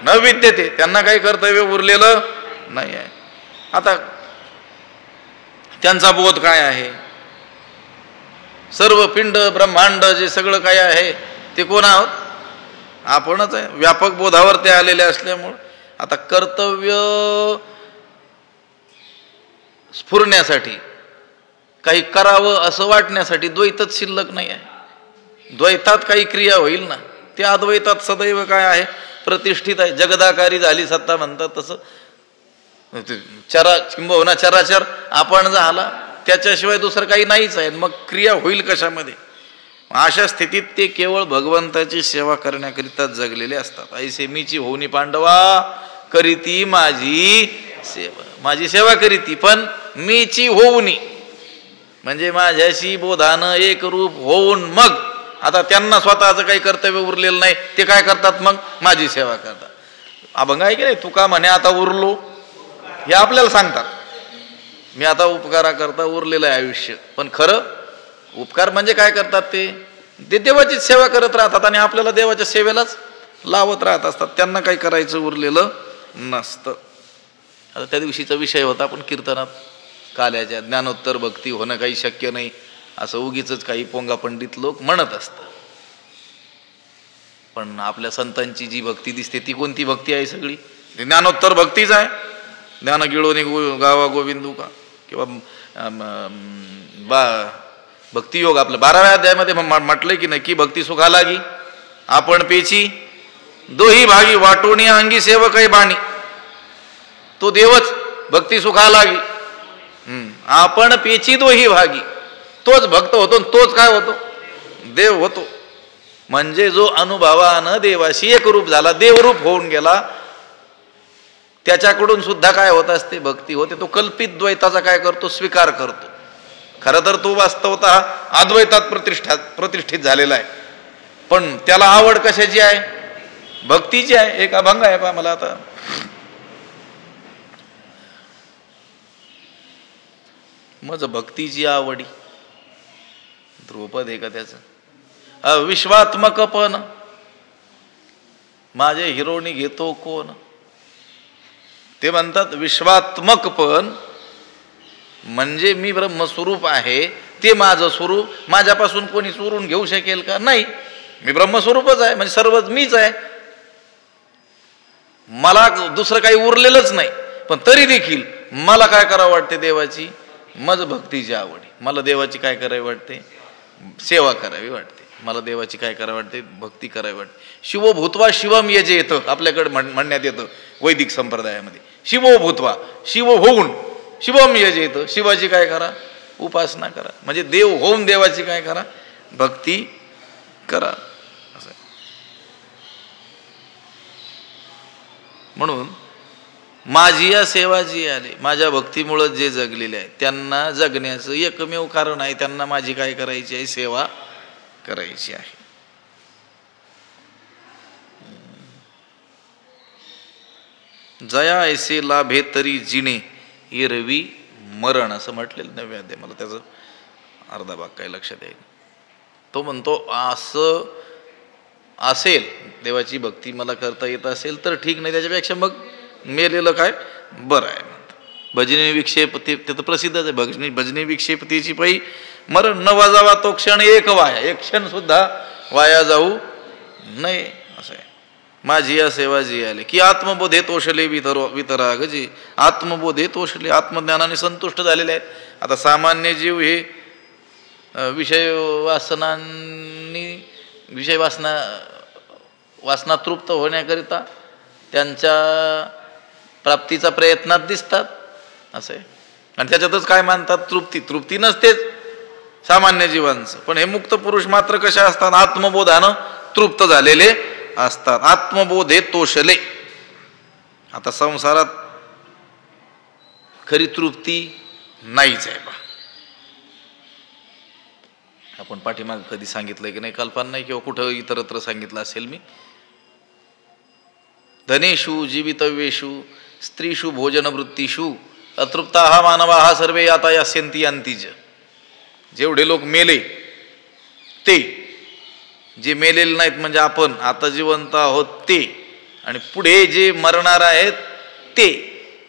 न विद्यते. त्यांना काही कर्तव्य उरलेलं नाही आहे. आता त्यांचा बोध काय आहे? सर्व पिंड ब्रह्मांड जे सगळं काय आहे ते कोण आहोत? आपणच आहे. व्यापक बोधावर ते आलेले असल्यामुळे आता कर्तव्य स्फुरण्यासाठी, काही करावं असं वाटण्यासाठी द्वैतच शिल्लक नाही आहे. द्वैतात काही क्रिया होईल ना, ते अद्वैतात सदैव काय आहे प्रतिष्ठित आहे. जगदाकारी झाली सत्ता म्हणतात तसं किंबहुना चराचर आपण झाला, त्याच्याशिवाय दुसरं काही नाहीच आहे. मग क्रिया होईल कशामध्ये? अशा स्थितीत ते केवळ भगवंताची सेवा करण्याकरिता जगलेले असतात. ऐसे मीची होऊनी पांडवा करीती माझी सेवा. माझी सेवा करीती पण मीची होऊनी, म्हणजे माझ्याशी बोधानं एक रूप होऊन. मग आता त्यांना स्वतःचं काही कर्तव्य उरलेलं नाही, ते काय करतात? मग माझी सेवा करतात. अभंग आहे की नाही? तुका म्हणे आता उरलो. हे आपल्याला सांगतात मी आता उपकाराकरता उरलेलं आहे आयुष्य. पण खरं उपकार म्हणजे काय करतात? ते देवाचीच सेवा करत राहतात आणि आपल्याला देवाच्या सेवेलाच लावत राहत असतात. त्यांना काही करायचं उरलेलं नसतं. आता त्या दिवशीचा विषय होता पण कीर्तनात काल्याच्या ज्ञानोत्तर भक्ती होणं काही शक्य नाही असं उगीच काही पोंगा पंडित लोक म्हणत असतात. पण आपल्या संतांची जी भक्ती दिसते ती कोणती भक्ती आहे? सगळी ज्ञानोत्तर भक्तीच आहे. ज्ञान गिळोनी गावा गोविंदू का किंवा भक्तियोग आपलं 12व्या अध्यायामध्ये म्हटलंय की नाही की भक्ती सुखा लागी आपण पेची दोही भागी वाटोणी अंगी सेवक आहे बाणी. तो देवच भक्ती सुखा लागी. आपण पेची दोही भागी, तोच भक्त होतो. तोच काय होतो? देव होतो. म्हणजे जो अनुभवानं देवाशी एक रूप झाला, देवरूप होऊन गेला, त्याच्याकडून सुद्धा काय होत असते? भक्ती होते. तो कल्पित द्वैताचा काय करतो? स्वीकार करतो. खरं तर तो वास्तवतः अद्वैतात प्रतिष्ठित झालेला आहे. पण त्याला आवड कशाची आहे? भक्तीची आहे. एक अभंग आहे पहा मला आता, मज भक्तीची आवडी. ध्रुपद आहे का त्याचं? विश्वात्मकपण माझे हिरोणी घेतो कोण? ते म्हणतात विश्वात्मक पण म्हणजे मी ब्रह्मस्वरूप आहे, ते माझं स्वरूप, माझ्यापासून कोणी चोरून घेऊ शकेल का? नाही, मी ब्रह्मस्वरूपच आहे, म्हणजे सर्वच मीच आहे, मला दुसरं काही उरलेलंच नाही. पण तरी देखील मला काय करावं वाटते? देवाची मज भक्तीची आवड. मला देवाची काय करावी वाटते? सेवा करावी वाटते. मला देवाची काय करावी वाटते? भक्ती करावी वाटते. शिवो भूत्वा शिवम यजे येतं आपल्याकडे म्हणण्यात येतं वैदिक संप्रदायामध्ये. शिवो भूत्वा, शिव होऊन शिवम यजे येतं, शिवाची काय करा? उपासना करा. म्हणजे देव होऊन देवाची काय करा? भक्ती करा. असं म्हणून माझी या सेवा जी आली, माझ्या भक्तीमुळं जे जगलेले आहे त्यांना जगण्याचं एकमेव कारण आहे, त्यांना माझी काय करायची आहे? सेवा करायची आहे. जया ऐसे लाभे तरी जिणे एरवी मरण, असं म्हटलेलं नव्या अध्याय. मला त्याचं अर्धा भाग काय लक्षात येईल. तो म्हणतो असं असेल, देवाची भक्ती मला करता येत असेल तर ठीक, नाही त्याच्यापेक्षा मग मेलेलं काय बरं आहे. भजनी विक्षेपती ते तर प्रसिद्धच आहे. भजनी विक्षेपतीची पै मरण न वाजावा तो क्षण एक वाया, एक क्षण सुद्धा वाया जाऊ नये. असं आहे. माझी या सेवा जी आली की आत्मबोधे तोषले वितराग, जी आत्मबोधे तोषले, आत्मज्ञानाने संतुष्ट झालेले आहेत. आता सामान्य जीव हे विषय वासना तृप्त होण्याकरिता त्यांच्या प्राप्तीचा प्रयत्नात दिसतात. असे आणि त्याच्यातच काय मानतात? तृप्ती नसतेच सामान्य जीवांचं. पण हे मुक्त पुरुष मात्र कशा असतात? आत्मबोधानं तृप्त झालेले असतात. आत्मबोधे तोषले. आता संसारात खरी तृप्ती नाहीच आहे. आपण पाठीमाग कधी सांगितलंय की नाही कल्पना नाही, किंवा कुठं इतरत्र सांगितलं असेल मी. धनेषु जीवितव्येषु स्त्रीषु भोजनवृत्तीषु अतृप्ताः मानवाः सर्वे याता यास्यन्ति अंतिज. जेवढे लोक मेले ते, जे मेलेले नाहीत म्हणजे आपण आता जिवंत आहोत ते, आणि पुढे जे मरणार आहेत ते,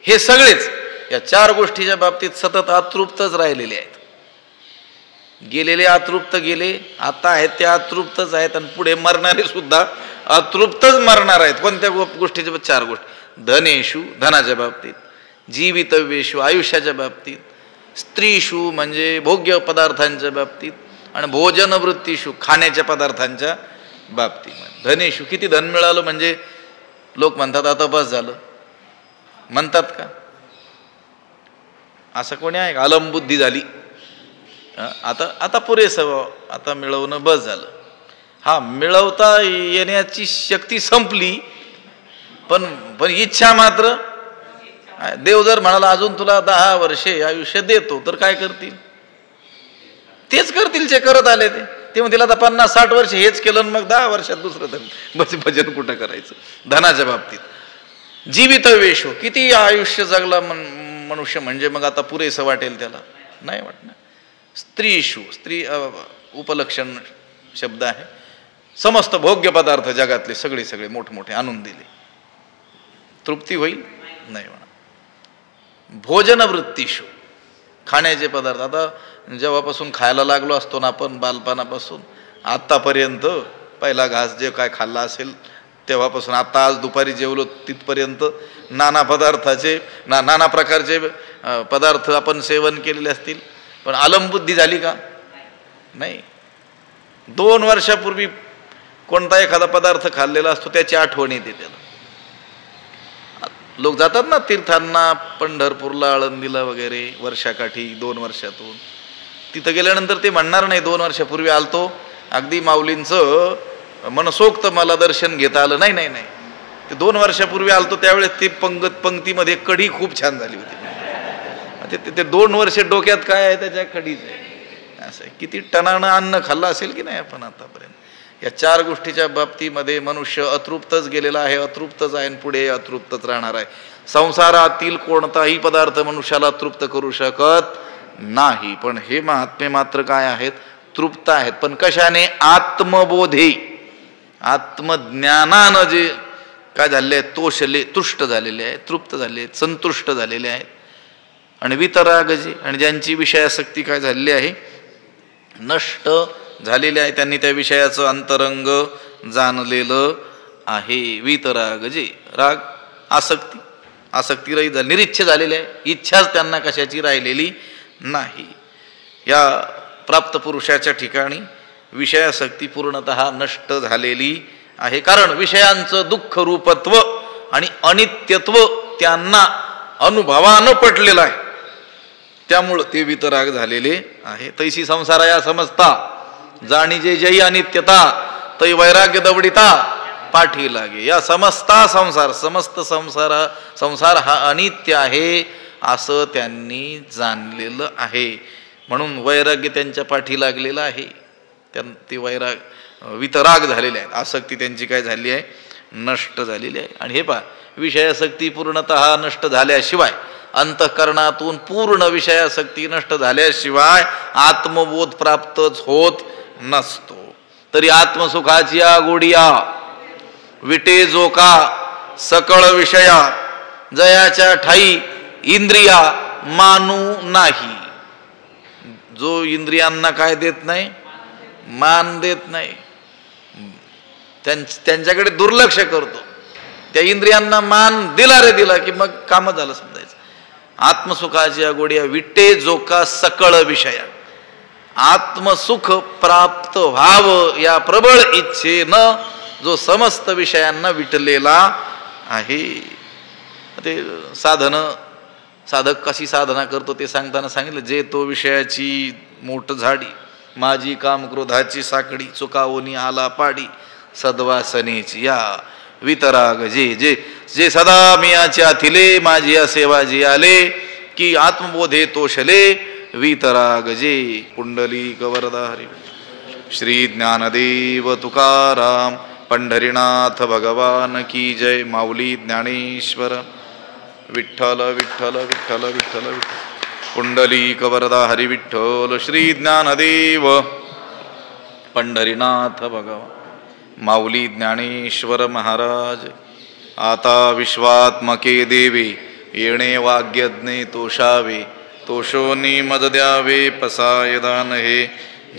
हे सगळेच या चार गोष्टीच्या बाबतीत सतत अतृप्तच राहिलेले आहेत. गेलेले अतृप्त गेले, आता आहेत ते अतृप्तच आहेत, आणि पुढे मरणारे सुद्धा अतृप्तच मरणार आहेत. कोणत्या गोष्टीच्या? चार गोष्टी. धनेषु धनाच्या बाबतीत, जीवितव्येषु आयुष्याच्या बाबतीत, स्त्रीषु म्हणजे भोग्य पदार्थांच्या बाबतीत, आणि भोजनवृत्तीषु खाण्याच्या पदार्थांच्या बाबतीत. धनेषु किती धन मिळालं म्हणजे लोक म्हणतात आता बस झालं, म्हणतात का? असं कोणी आहे का? अलमबुद्धी झाली, आता पुरेसं, आता मिळवणं बस झालं. हा, मिळवता येण्याची शक्ती संपली, पण इच्छा मात्र. देव जर म्हणाला अजून तुला 10 वर्षे आयुष्य देतो, तर काय करतील? तेच करतील जे करत आले ते म्हणतील आता 50-60 वर्ष हेच केलं, मग 10 वर्षात दुसरं धन भजन कुठं करायचं? धनाच्या बाबतीत. जीवितव्येषु किती आयुष्य जगला मनुष्य म्हणजे मग आता पुरेसं वाटेल त्याला? नाही वाटणार. स्त्रीषु, स्त्री उपलक्षण शब्द आहे. समस्त भोग्य पदार्थ जगातले सगळे मोठमोठे आणून दिले, तृप्ती होईल? नाही म्हणा. भोजनवृत्तीषु खाण्याचे पदार्थ. आता जेव्हापासून खायला लागलो असतो ना आपण, बालपणापासून आत्तापर्यंत, पहिला घास जे काय खाल्ला असेल तेव्हापासून आता आज दुपारी जेवलो तिथपर्यंत नाना पदार्थाचे नाना प्रकारचे पदार्थ आपण सेवन केलेले असतील, पण अलमबुद्धी झाली का? नाही. 2 वर्षापूर्वी कोणता एखादा पदार्थ खाल्लेला असतो त्याची आठवण येते त्याला. लोक जातात ना तीर्थांना, पंढरपूरला, आळंदीला वगैरे वर्षाकाठी 2 वर्षातून. तिथं गेल्यानंतर ते म्हणणार नाही 2 वर्षापूर्वी आलतो, अगदी माऊलींचं मनसोक्त मला दर्शन घेता आलं. नाही, ते 2 वर्षापूर्वी आलतो त्यावेळेस ती पंक्तीमध्ये कढी खूप छान झाली होती. ते 2 वर्ष डोक्यात काय आहे त्याच्या कढीच आहे. असं किती टनानं अन्न खाल्लं असेल की नाही आपण आतापर्यंत. या 4 गोष्टीच्या बाबतीमध्ये मनुष्य अतृप्तच गेलेला आहे, अतृप्तच आहे, पुढे अतृप्तच राहणार आहे. संसारातील कोणताही पदार्थ मनुष्याला तृप्त करू शकत नाही. पण हे महात्मे मात्र काय आहेत? तृप्त आहेत. पण कशाने? आत्मबोधे, आत्मज्ञानानं जे काय झाले आहेत? तोषले, तुष्ट झालेले आहेत, तृप्त झाले आहेत, संतुष्ट झालेले आहेत. आणि वितराग जे, आणि ज्यांची विषयासक्ती काय झालेली आहे? नष्ट झालेली आहे. त्यांनी त्या विषयाचं अंतरंग जाणलेलं आहे. वितराग जे, राग आसक्ती, आसक्ती रहित झाली, निरिच्छ झालेली आहे. इच्छाच त्यांना कशाची राहिलेली नाही. या प्राप्त पुरुषाच्या ठिकाणी विषयासक्ती पूर्णतः नष्ट झालेली आहे. कारण विषयांचं दुःख रूपत्व आणि अनित्यत्व त्यांना अनुभवानं पटलेलं आहे. त्यामुळं ते वितराग झालेले आहे. तैसी संसाराया समजता, जाणी जे जयी अनित्यता, तै वैराग्य दवडिता पाठी लागे. या समस्ता संसार, समस्त संसार हा अनित्य आहे असं त्यांनी जाणलेलं आहे. म्हणून वैराग्य त्यांच्या पाठी लागलेलं आहे. ते वितराग झालेले आहेत. आसक्ती त्यांची काय झाली आहे? नष्ट झालेली आहे. आणि हे पहा, विषयासक्ती पूर्णतः नष्ट झाल्याशिवाय, अंतःकरणातून पूर्ण विषयासक्ती नष्ट झाल्याशिवाय आत्मबोध प्राप्तच होत नसतो. तरी आत्मसुखाची गोडिया विटे जो का सकळ विषया, जयाच्या ठाई इंद्रिया मानू नाही. जो इंद्रियांना काय देत नाही? मान देत नाही, त्यांच्याकडे दुर्लक्ष करतो. त्या इंद्रियांना मान दिला रे दिला की मग काम झालं समजायचं. आत्मसुखाची गोडिया विटे जो का सकळ विषया, आत्मसुख प्राप्त व्हावं या प्रबळ इच्छेनं जो समस्त विषयांना विटलेला आहे. ते साधक कशी साधना करतो ते सांगताना सांगितलं. जे तो विषयाची मोठ झाडी, माझी काम क्रोधाची साकडी, चुकावोनी आला पाडी, सद्वासनेची या वितराग जे जे जे सदा मियाच्या थिले, माझी या सेवा जी आले, की आत्मबोधे तोषले वितराग जे. पुंडलिक वरदा हरी. श्री ज्ञानदेव तुकाराम पंढरीनाथ भगवान की जय. माऊली ज्ञानेश्वर विठ्ठल विठ्ठल विठ्ठल विठ्ठल विठ्ठल. पुंडलिक वरदा हरी विठ्ठल. श्री ज्ञानदेव पंढरीनाथ भगवान माऊली ज्ञानेश्वर महाराज. आता विश्वात्मके देवे, येणे वाग्यज्ञे तोषावे, तोषोनी मज द्यावे पसाय दान हे.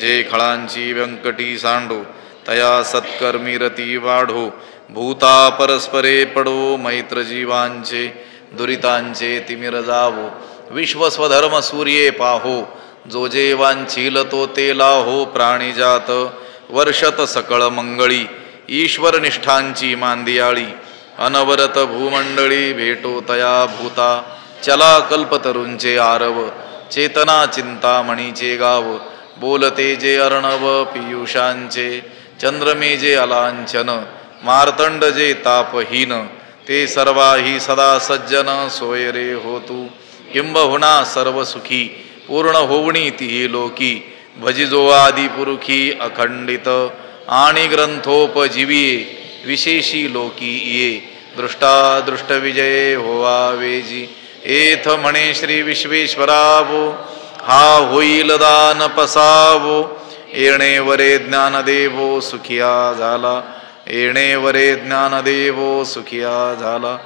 जे खळांची व्यंकटी सांडो, तया सत्कर्मी रती वाढो, भूता परस्परे पडो, मैत्र जीवांचे दुरितांचे तिमिर जावो, विश्वस्वधर्म सूर्ये पाहो, जो जे वांछील तो ते लाहो, प्राणीजात वर्षत सकळ मंगळी, ईश्वर निष्ठांची मांदियाळी, अनवरत भूमंडळी भेटो तया भूता, चला कल्पतरूंचे आरव, चेतना चिंतामणीचे गाव, बोलते जे अर्णव पियुषांचे, चंद्रमे जे अलांछन, मार्तंड जे तापहीन, ते सर्वाही सदा सज्जन, सोय रे होतू किंबहुना सर्व सुखी, पूर्ण होवणी तिही लोकी, भजिजो आदि पुरुखी अखंडित, आणि ग्रंथोपजीविये विशेषी लोकी ये, दृष्टादृष्ट विजय होवा वेजी, एथ म्हणे श्री विश्वेश्वरावो, हा होईल दान पसावो, येणे वरे ज्ञानदेवो सुखिया झाला, येणे वरे ज्ञानदेवो सुखिया झाला,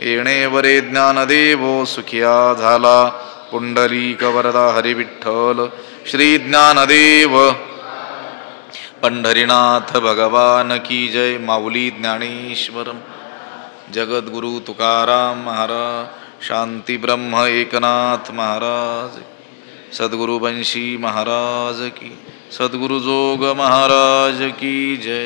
येणे वरे ज्ञानदेवो सुखिया झाला. पुंडलिक वरदा हरी विठ्ठल. श्री ज्ञानदेव पंढरीनाथ भगवान की जय. माऊली ज्ञानेश्वर जगद्गुरु तुकाराम महाराज, शांती ब्रह्म एकनाथ महाराज, सद्गुरु बंशी महाराज की, सद्गुरु जोग महाराज की जय.